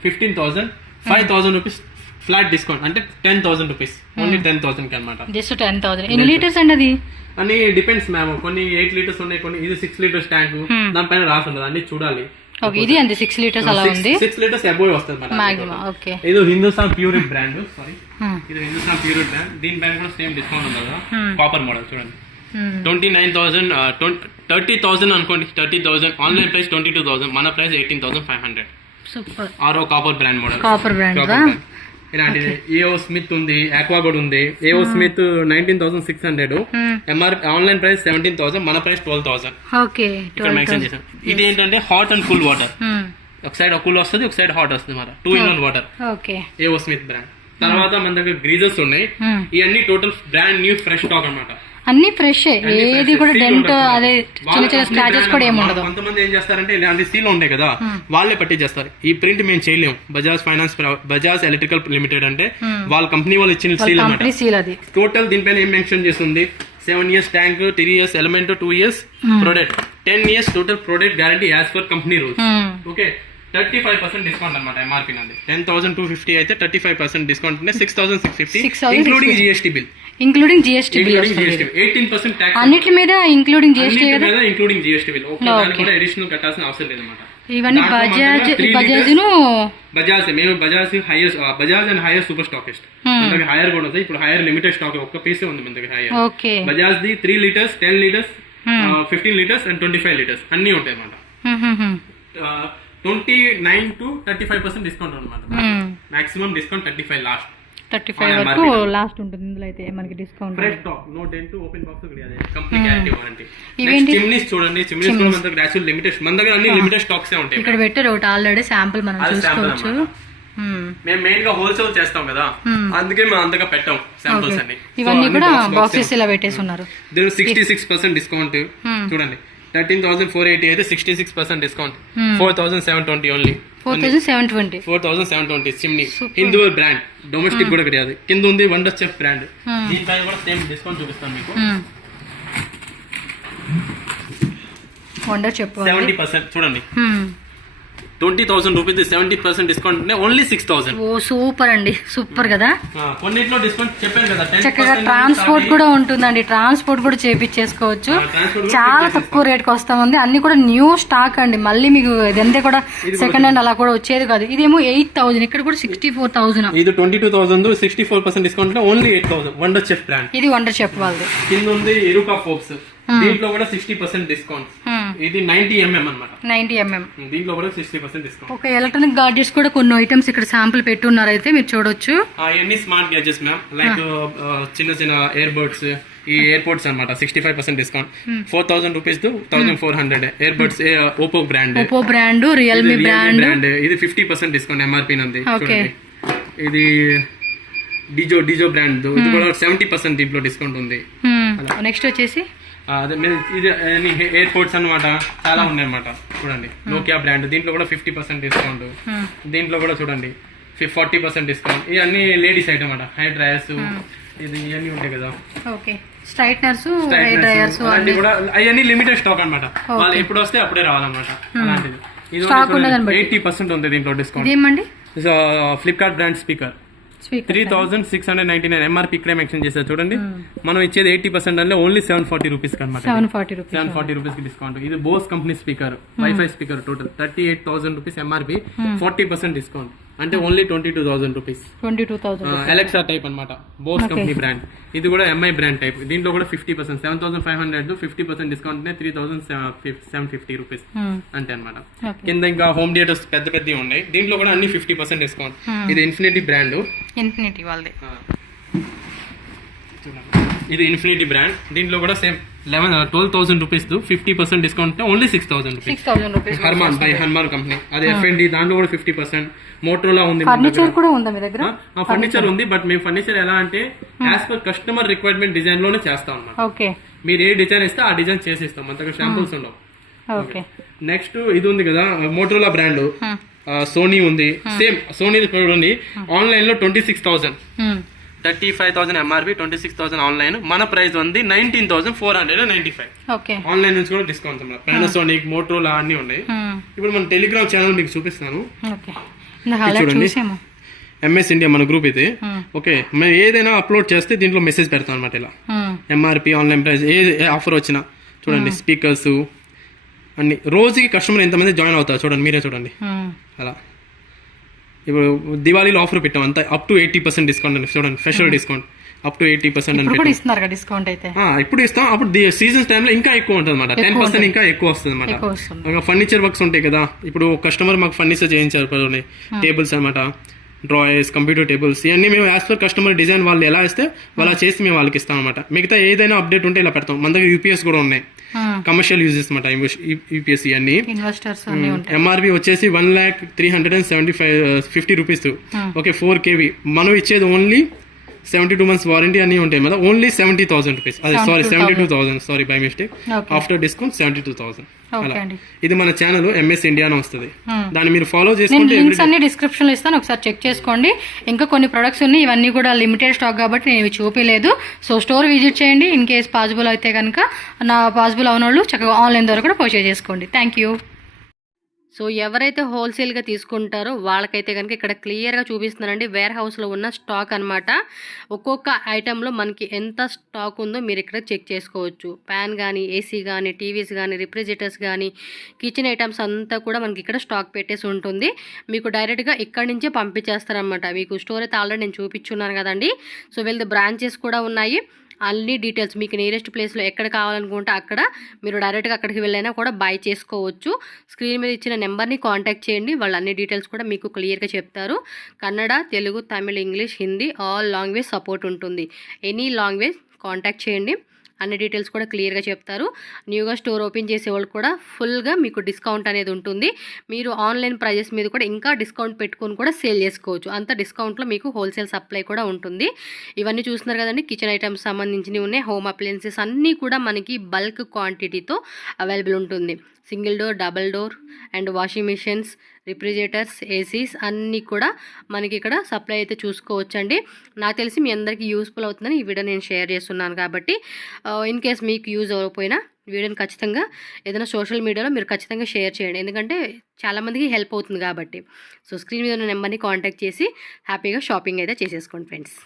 15,000, 5,000 rupees flat discount, అంటే 10,000 రూపీస్ ఓన్లీ 10,000 కి అనమాట. జస్ట్ 10,000. ఎన్ని లీటర్స్ అండి అది? అన్ని డిపెండ్స్ మ్యామ్. కొన్ని 8 లీటర్స్ ఉన్నాయి, కొన్ని ఇది 6 లీటర్స్ ట్యాంక్, దానిపైన రాసి ఉండదు, అన్ని చూడాలి. ఇది అంతే 6 లీటర్స్ అలా ఉంది. 6 లీటర్స్ అబోవ్ వస్తుంది మాక్సిమం. ఓకే, ఇది హిందుస్థాన్ ప్యూరిట్ బ్రాండ్. సారీ, ఇది హిందుస్థాన్ ప్యూరిట్ బ్రాండ్. దీనిపైన కూడా సేమ్ డిస్కౌంట్ ఉంది కదా. కాపర్ మోడల్ చూడండి, 29,000, 30,000 అనుకోండి. 30,000 ఆన్లైన్ ప్రైస్ 22,000, మన ప్రైస్ 18,500. సూపర్. ఆరో copper brand model. Copper brand ఇలాంటిది ఏఓ స్మిత్ ఉంది, ఆక్వాగోడ్ ఉంది. AO Smith 19,600, MRP online price 17,000, మన ప్రైస్ 12,000. ఓకే, ఇక్కడ మెన్షన్ చేసాం. ఇది ఏంటంటే హాట్ అండ్ కూల్ వాటర్. ఒక సైడ్ కూల్ వస్తుంది, ఒక సైడ్ హాట్ వస్తుంది మన 2-in-1 water. Okay, AO Smith brand. తర్వాత మన దగ్గర గ్రీజర్స్ ఉన్నాయి. ఇవన్నీ total brand new fresh stock అన్నమాట. అన్ని ఫ్రెష్, ఏది కూడా డెంట్ అదే చిన్న చిన్న స్క్రాచెస్ కూడా ఏమి ఉండదు. కొంతమంది ఏం చేస్తారంటే ఇలాంటి సీల్ ఉంటాయి కదా, వాళ్ళే పట్టి చేస్తారు. ఈ ప్రింట్ మేము చేయలేము. బజాజ్ ఎలక్ట్రికల్ లిమిటెడ్ అంటే వాళ్ళ కంపెనీ వాళ్ళు ఇచ్చిన సీల్ అన్నమాట. టోటల్ దీనిపైన ఏం మెన్షన్ చేస్తుంది, 7 years tank, 3 years element, 2 years product, 10 years total product guarantee as per company rules. Okay, 35% discount అనమాట ఎంఆర్పీ నండి. 10,250 అయితే 35% డిస్కౌంట్ ఉంటే 6,650 including GST bill. Including GST bill 18% tax అన్నిటి మీద including GST including GST bill. దానికి కూడా additional కట్టాల్సిన అవసరం లేదన్నమాట. ఇవన్నీ బజాజ్ మేము Bajaj and higher super stockist. మనకి హైయర్ కూడా ఉంది. ఇప్పుడు హైయర్ లిమిటెడ్ స్టాక్ ఒక్క పీసే ఉంది మన దగ్గర. Haier Bajaj the 3 litres, 10 litres, 15 litres and 25 litres అన్ని ఉంటాయి అన్నమాట. 29 to 35% డిస్కౌంట్ అనమాట. Maximum discount 35 last. 35 వరకు లాస్ట్ ఉంటుంది ఇందులో అయితే మనకి discount. Fresh stock, no dent, open box అదే కంప్లీట్ గ్యారెంటీ వారంటీ. చిమ్నీస్ చూడండి, చిమ్నీస్ కూడా మన దగ్గర యాక్చువల్ లిమిటెడ్, మన దగ్గర అన్ని లిమిటెడ్ స్టాక్స్ ఏ ఉంటాయి. ఇక్కడ పెట్టారు ఒకటి ఆల్రెడీ శాంపుల్ మనం చూసుకోవచ్చు. మేము మెయిన్ గా హోల్సేల్ చేస్తాం కదా, అందుకే మేము అంతగా పెట్టాం శాంపుల్స్ అన్ని. ఇవన్నీ కూడా బాక్సెస్ ఇలా పెట్టేసి ఉన్నారు. దీని 66% డిస్కౌంట్ చూడండి. 13,480 అయితే 66% discount. 4,720 only. 4,720 chimney. Hindware brand, domestic కూడా கிடையாது. కింద ఉంది వండర్ చెఫ్ బ్రాండ్. దీనిపైన కూడా సేమ్ డిస్కౌంట్ చూపిస్తాను మీకు. వండర్ చెఫ్ 70% చూడండి. 20,000 రూపీస్ 70% డిస్కౌంట్ ఉంటే ఓన్లీ 6,000. ఓ సూపర్ అండి, సూపర్ కదా. కొన్నిట్లో డిస్కౌంట్ చెప్పాను కదా. చక్కగా ట్రాన్స్పోర్ట్ కూడా ఉంటుందండి, ట్రాన్స్పోర్ట్ కూడా చేపించేసుకోవచ్చు. చాలా తక్కువ రేట్కి వస్తా ఉంది. అన్ని కూడా న్యూ స్టాక్ అండి. మళ్ళీ మీకు ఇదంతా కూడా సెకండ్ హ్యాండ్ అలా కూడా వచ్చేది కాదు. ఇదేమో 8,000, ఇక్కడ కూడా 64,000. ఇది 22,000, 64% discount only 8,000. Wonder chef brand. ఇది వండర్ చెఫ్ వాళ్ళది. కింద ఉంది ఎరుకా ఫోక్స్, దీంట్లో కూడా 60% డిస్కౌంట్. ఇది 90 mm అన్నమాట. 90 mm దీంట్లో కూడా 60% డిస్కౌంట్. ఓకే, ఎలక్ట్రానిక్ గాడ్జెట్స్ కూడా కొన్ని ఐటమ్స్ ఇక్కడ శాంపుల్ పెట్టున్నారు, అయితే మీరు చూడొచ్చు. ఇవన్నీ స్మార్ట్ గ్యాడ్జెట్స్ మ్యామ్. లైక్ చిన్న చిన్న ఇయర్ బడ్స్, ఈ ఎయిర్పోర్ట్స్ అనమాట. 65% discount. 4,000 rupees 1,400 ear buds. Oppo brand, Realme brand. ఇది 50% డిస్కౌంట్ ఎంఆర్పీ నంది. ఇది డిజో బ్రాండ్, ఇది కూడా 70% దీంట్లో డిస్కౌంట్ ఉంది. నెక్స్ట్ వచ్చేసి ఇది ఎయిర్పోర్ట్స్ అనమాట. చాలా ఉన్నాయి అనమాట. చూడండి, నోకియా బ్రాండ్, దీంట్లో కూడా 50% డిస్కౌంట్. దీంట్లో కూడా చూడండి 40% డిస్కౌంట్. ఇవన్నీ లేడీస్ ఐటమ్ అనమాట. హెయిర్ డ్రైయర్స్, ఇది ఇవన్నీ ఉంటాయి కదా. ఓకే, స్ట్రైట్నర్స్, హెయిర్ డ్రైయర్స్ అన్ని కూడా అవన్నీ లిమిటెడ్ స్టాక్ అనమాట. వాళ్ళు ఎప్పుడు వస్తే అప్పుడే రావాలన్నమాట. అలాంటిది ఇది 80% ఉంది దీంట్లో డిస్కౌంట్. ఏమండి? Flipkart brand speaker 3,699 MRP claim exchange చేశారు. చూడండి, మనం ఇచ్చేది 80% అంటే ఓన్లీ 740 రూపీస్ అనమాట. 740 రూపీస్ కి డిస్కౌంట్. ఇది Bose company speaker, WiFi speaker. Total 38,000 rupees MRP, 40% discount అంటే ఓన్లీ 22,000 రూపీస్. అలెక్సా టైప్ అనమాట, బోస్ కంపెనీ బ్రాండ్. ఇది కూడా ఎంఐ బ్రాండ్ టైప్. దీంట్లో కూడా 50%, 7,500 50% డిస్కౌంట్ అంటే 3,750 రూపీస్ అంతే అనమాట. కింద ఇంకా హోమ్ థియేటర్స్ పెద్దవి ఉన్నాయి. దీంట్లో కూడా అన్ని 50% డిస్కౌంట్. ఇది ఇన్ఫినిటీ బ్రాండ్, ఇది ఇన్ఫినిటీ బ్రాండ్. దీంట్లో కూడా same 12,000 rupees 50% discount only 6,000 rupees. Harman by Harman company, అది ఎఫ్ఎండి. దాంట్లో కూడా 50%. మోటరోలా ఉంది. ఫర్నిచర్ కూడా ఉందా మీ దగ్గర? ఫర్నిచర్ ఉంది, బట్ మేము ఫర్నిచర్ ఎలా అంటే as per customer requirement design లోనే చేస్తాం అన్నమాట. మీరు ఏ డిజైన్ ఇస్తే ఆ డిజైన్ చేసి ఇస్తాం. అంతగా షాంపుల్స్ ఉండవు. నెక్స్ట్ ఇది ఉంది కదా, మోటరోలా బ్రాండ్. సోనీ ఉంది, సేమ్ సోనీ చూడండి. ఆన్లైన్ లో 26,000, 35,000 ఎంఆర్పీ, 26,000 ఆన్లైన్. మన ప్రైస్ ఉంది 19,495. ఆన్లైన్ నుంచి కూడా డిస్కౌంట్. పానాసోనిక్, మోటరోలా అన్ని ఉన్నాయి. ఇప్పుడు మన టెలిగ్రామ్ ఛానల్ మీకు చూపిస్తాను. చూడండి, ఎంఎస్ ఇండియా మన గ్రూప్ ఇది. ఓకే, మేము ఏదైనా అప్లోడ్ చేస్తే దీంట్లో మెసేజ్ పెడతాం అనమాట. ఇలా ఎంఆర్పీ, ఆన్లైన్ ప్రైస్, ఏ ఆఫర్ వచ్చినా చూడండి. స్పీకర్స్ అన్ని. రోజుకి కస్టమర్ ఎంతమంది జాయిన్ అవుతారు చూడండి, మీరే చూడండి. అలా ఇప్పుడు దివాళీలో ఆఫర్ పెట్టాం అంతా, అప్ టు 80% డిస్కౌంట్ అండి. చూడండి, స్పెషల్ డిస్కౌంట్ అప్ టు 80% ఇస్తున్నారు డిస్కౌంట్ అయితే. ఇప్పుడు ఇస్తాం. అప్పుడు సీజన్స్ టైంలో ఇంకా ఎక్కువ ఉంటుంది అనమాట. 10% ఇంకా ఎక్కువ వస్తుంది అనమాట. ఫర్నిచర్ వర్క్స్ ఉంటాయి కదా. ఇప్పుడు కస్టమర్ మాకు ఫర్నిచర్ చేయించారు, టేబుల్స్ అనమాట, డ్రాయర్స్, కంప్యూటర్ టేబుల్స్, ఇవన్నీ మేము యాజ్ పర్ కస్టమర్ డిజైన్ వాళ్ళు ఎలా ఇస్తే అలా చేసి మేము వాళ్ళకి ఇస్తాం అనమాట. మిగతా ఏదైనా అప్డేట్ ఉంటే ఇలా పెడతాం. మన దగ్గర యూపీఎస్ కూడా ఉన్నాయి, కమర్షియల్ యూజెస్ అనమాట. యూపీఎస్ అన్ని. ఎంఆర్పీ వచ్చేసి 1,350 రూపీస్. Okay, 4 kV. మనం ఇచ్చేది ఓన్లీ 72 months వారంటీ అన్ని ఉంటాయి కదా. Only 70,000 rupees. అదే 72,000 బై మిస్టేక్. After discount 72,000. ఇది మన ఛానల్ ఎంఎస్ ఇండియా వస్తుంది. దాన్ని మీరు ఫాలో చేసుకుంటే లింక్స్ అన్ని డిస్క్రిప్షన్ లో ఇస్తాను, ఒకసారి చెక్ చేసుకోండి. ఇంకా కొన్ని ప్రొడక్ట్స్ ఉన్నాయి, ఇవన్నీ కూడా లిమిటెడ్ స్టాక్ కాబట్టి నేను ఇవి చూపించలేదు. సో స్టోర్ విజిట్ చేయండి. ఇన్ కేస్ పాసిబుల్ అయితే కనుక, నా పాసిబుల్ అవున వాళ్ళు చక్కగా ఆన్లైన్ ద్వారా కూడా పర్చేజ్ చేసుకోండి. Thank you. సో ఎవరైతే హోల్సేల్గా తీసుకుంటారో వాళ్ళకైతే కనుక ఇక్కడ క్లియర్గా చూపిస్తున్నానండి, వేర్ హౌస్లో ఉన్న స్టాక్ అనమాట. ఒక్కొక్క ఐటెంలో మనకి ఎంత స్టాక్ ఉందో మీరు ఇక్కడ చెక్ చేసుకోవచ్చు. ఫ్యాన్ కానీ, ఏసీ కానీ, టీవీస్ కానీ, రిఫ్రిజిరేటర్స్ కానీ, కిచెన్ ఐటమ్స్ అంతా కూడా మనకి ఇక్కడ స్టాక్ పెట్టేసి ఉంటుంది. మీకు డైరెక్ట్గా ఇక్కడి నుంచే పంపించేస్తారనమాట. మీకు స్టోర్ అయితే ఆల్రెడీ నేను చూపించున్నాను కదండి. సో వీళ్ళది బ్రాంచెస్ కూడా ఉన్నాయి. అన్ని డీటెయిల్స్ మీకు నియరెస్ట్ ప్లేస్లో ఎక్కడ కావాలనుకుంటే అక్కడ మీరు డైరెక్ట్గా అక్కడికి వెళ్ళైనా కూడా బై చేసుకోవచ్చు. స్క్రీన్ మీద ఇచ్చిన నెంబర్ని కాంటాక్ట్ చేయండి, వాళ్ళు అన్ని డీటెయిల్స్ కూడా మీకు క్లియర్గా చెప్తారు. Kannada, Telugu, Tamil, English, Hindi all language support ఉంటుంది. ఎనీ లాంగ్వేజ్ కాంటాక్ట్ చేయండి, అన్ని డీటెయిల్స్ కూడా క్లియర్గా చెప్తారు. న్యూగా స్టోర్ ఓపెన్ చేసే వాళ్ళు కూడా ఫుల్గా మీకు డిస్కౌంట్ అనేది ఉంటుంది. మీరు ఆన్లైన్ ప్రైజెస్ మీద కూడా ఇంకా డిస్కౌంట్ పెట్టుకొని కూడా సేల్ చేసుకోవచ్చు. అంత డిస్కౌంట్లో మీకు హోల్సేల్ సప్లై కూడా ఉంటుంది. ఇవన్నీ చూస్తున్నారు కదండి, కిచెన్ ఐటమ్స్ సంబంధించినవి ఉన్నాయి. హోమ్ అప్లయన్సెస్ అన్నీ కూడా మనకి బల్క్ క్వాంటిటీతో అవైలబుల్ ఉంటుంది. Single door, double door and washing machines, refrigerators, ACs అన్నీ కూడా మనకి ఇక్కడ సప్లై అయితే చూసుకోవచ్చండి. నాకు తెలిసి మీ అందరికీ యూస్ఫుల్ అవుతుందని ఈ వీడియో నేను షేర్ చేస్తున్నాను. కాబట్టి ఇన్ కేస్ మీకు యూజ్ అవ్వకపోయినా వీడియోని ఖచ్చితంగా ఏదైనా సోషల్ మీడియాలో మీరు ఖచ్చితంగా షేర్ చేయండి, ఎందుకంటే చాలామందికి హెల్ప్ అవుతుంది కాబట్టి. సో స్క్రీన్ మీద ఉన్న నెంబర్ని కాంటాక్ట్ చేసి హ్యాపీగా షాపింగ్ అయితే చేసేసుకోండి ఫ్రెండ్స్.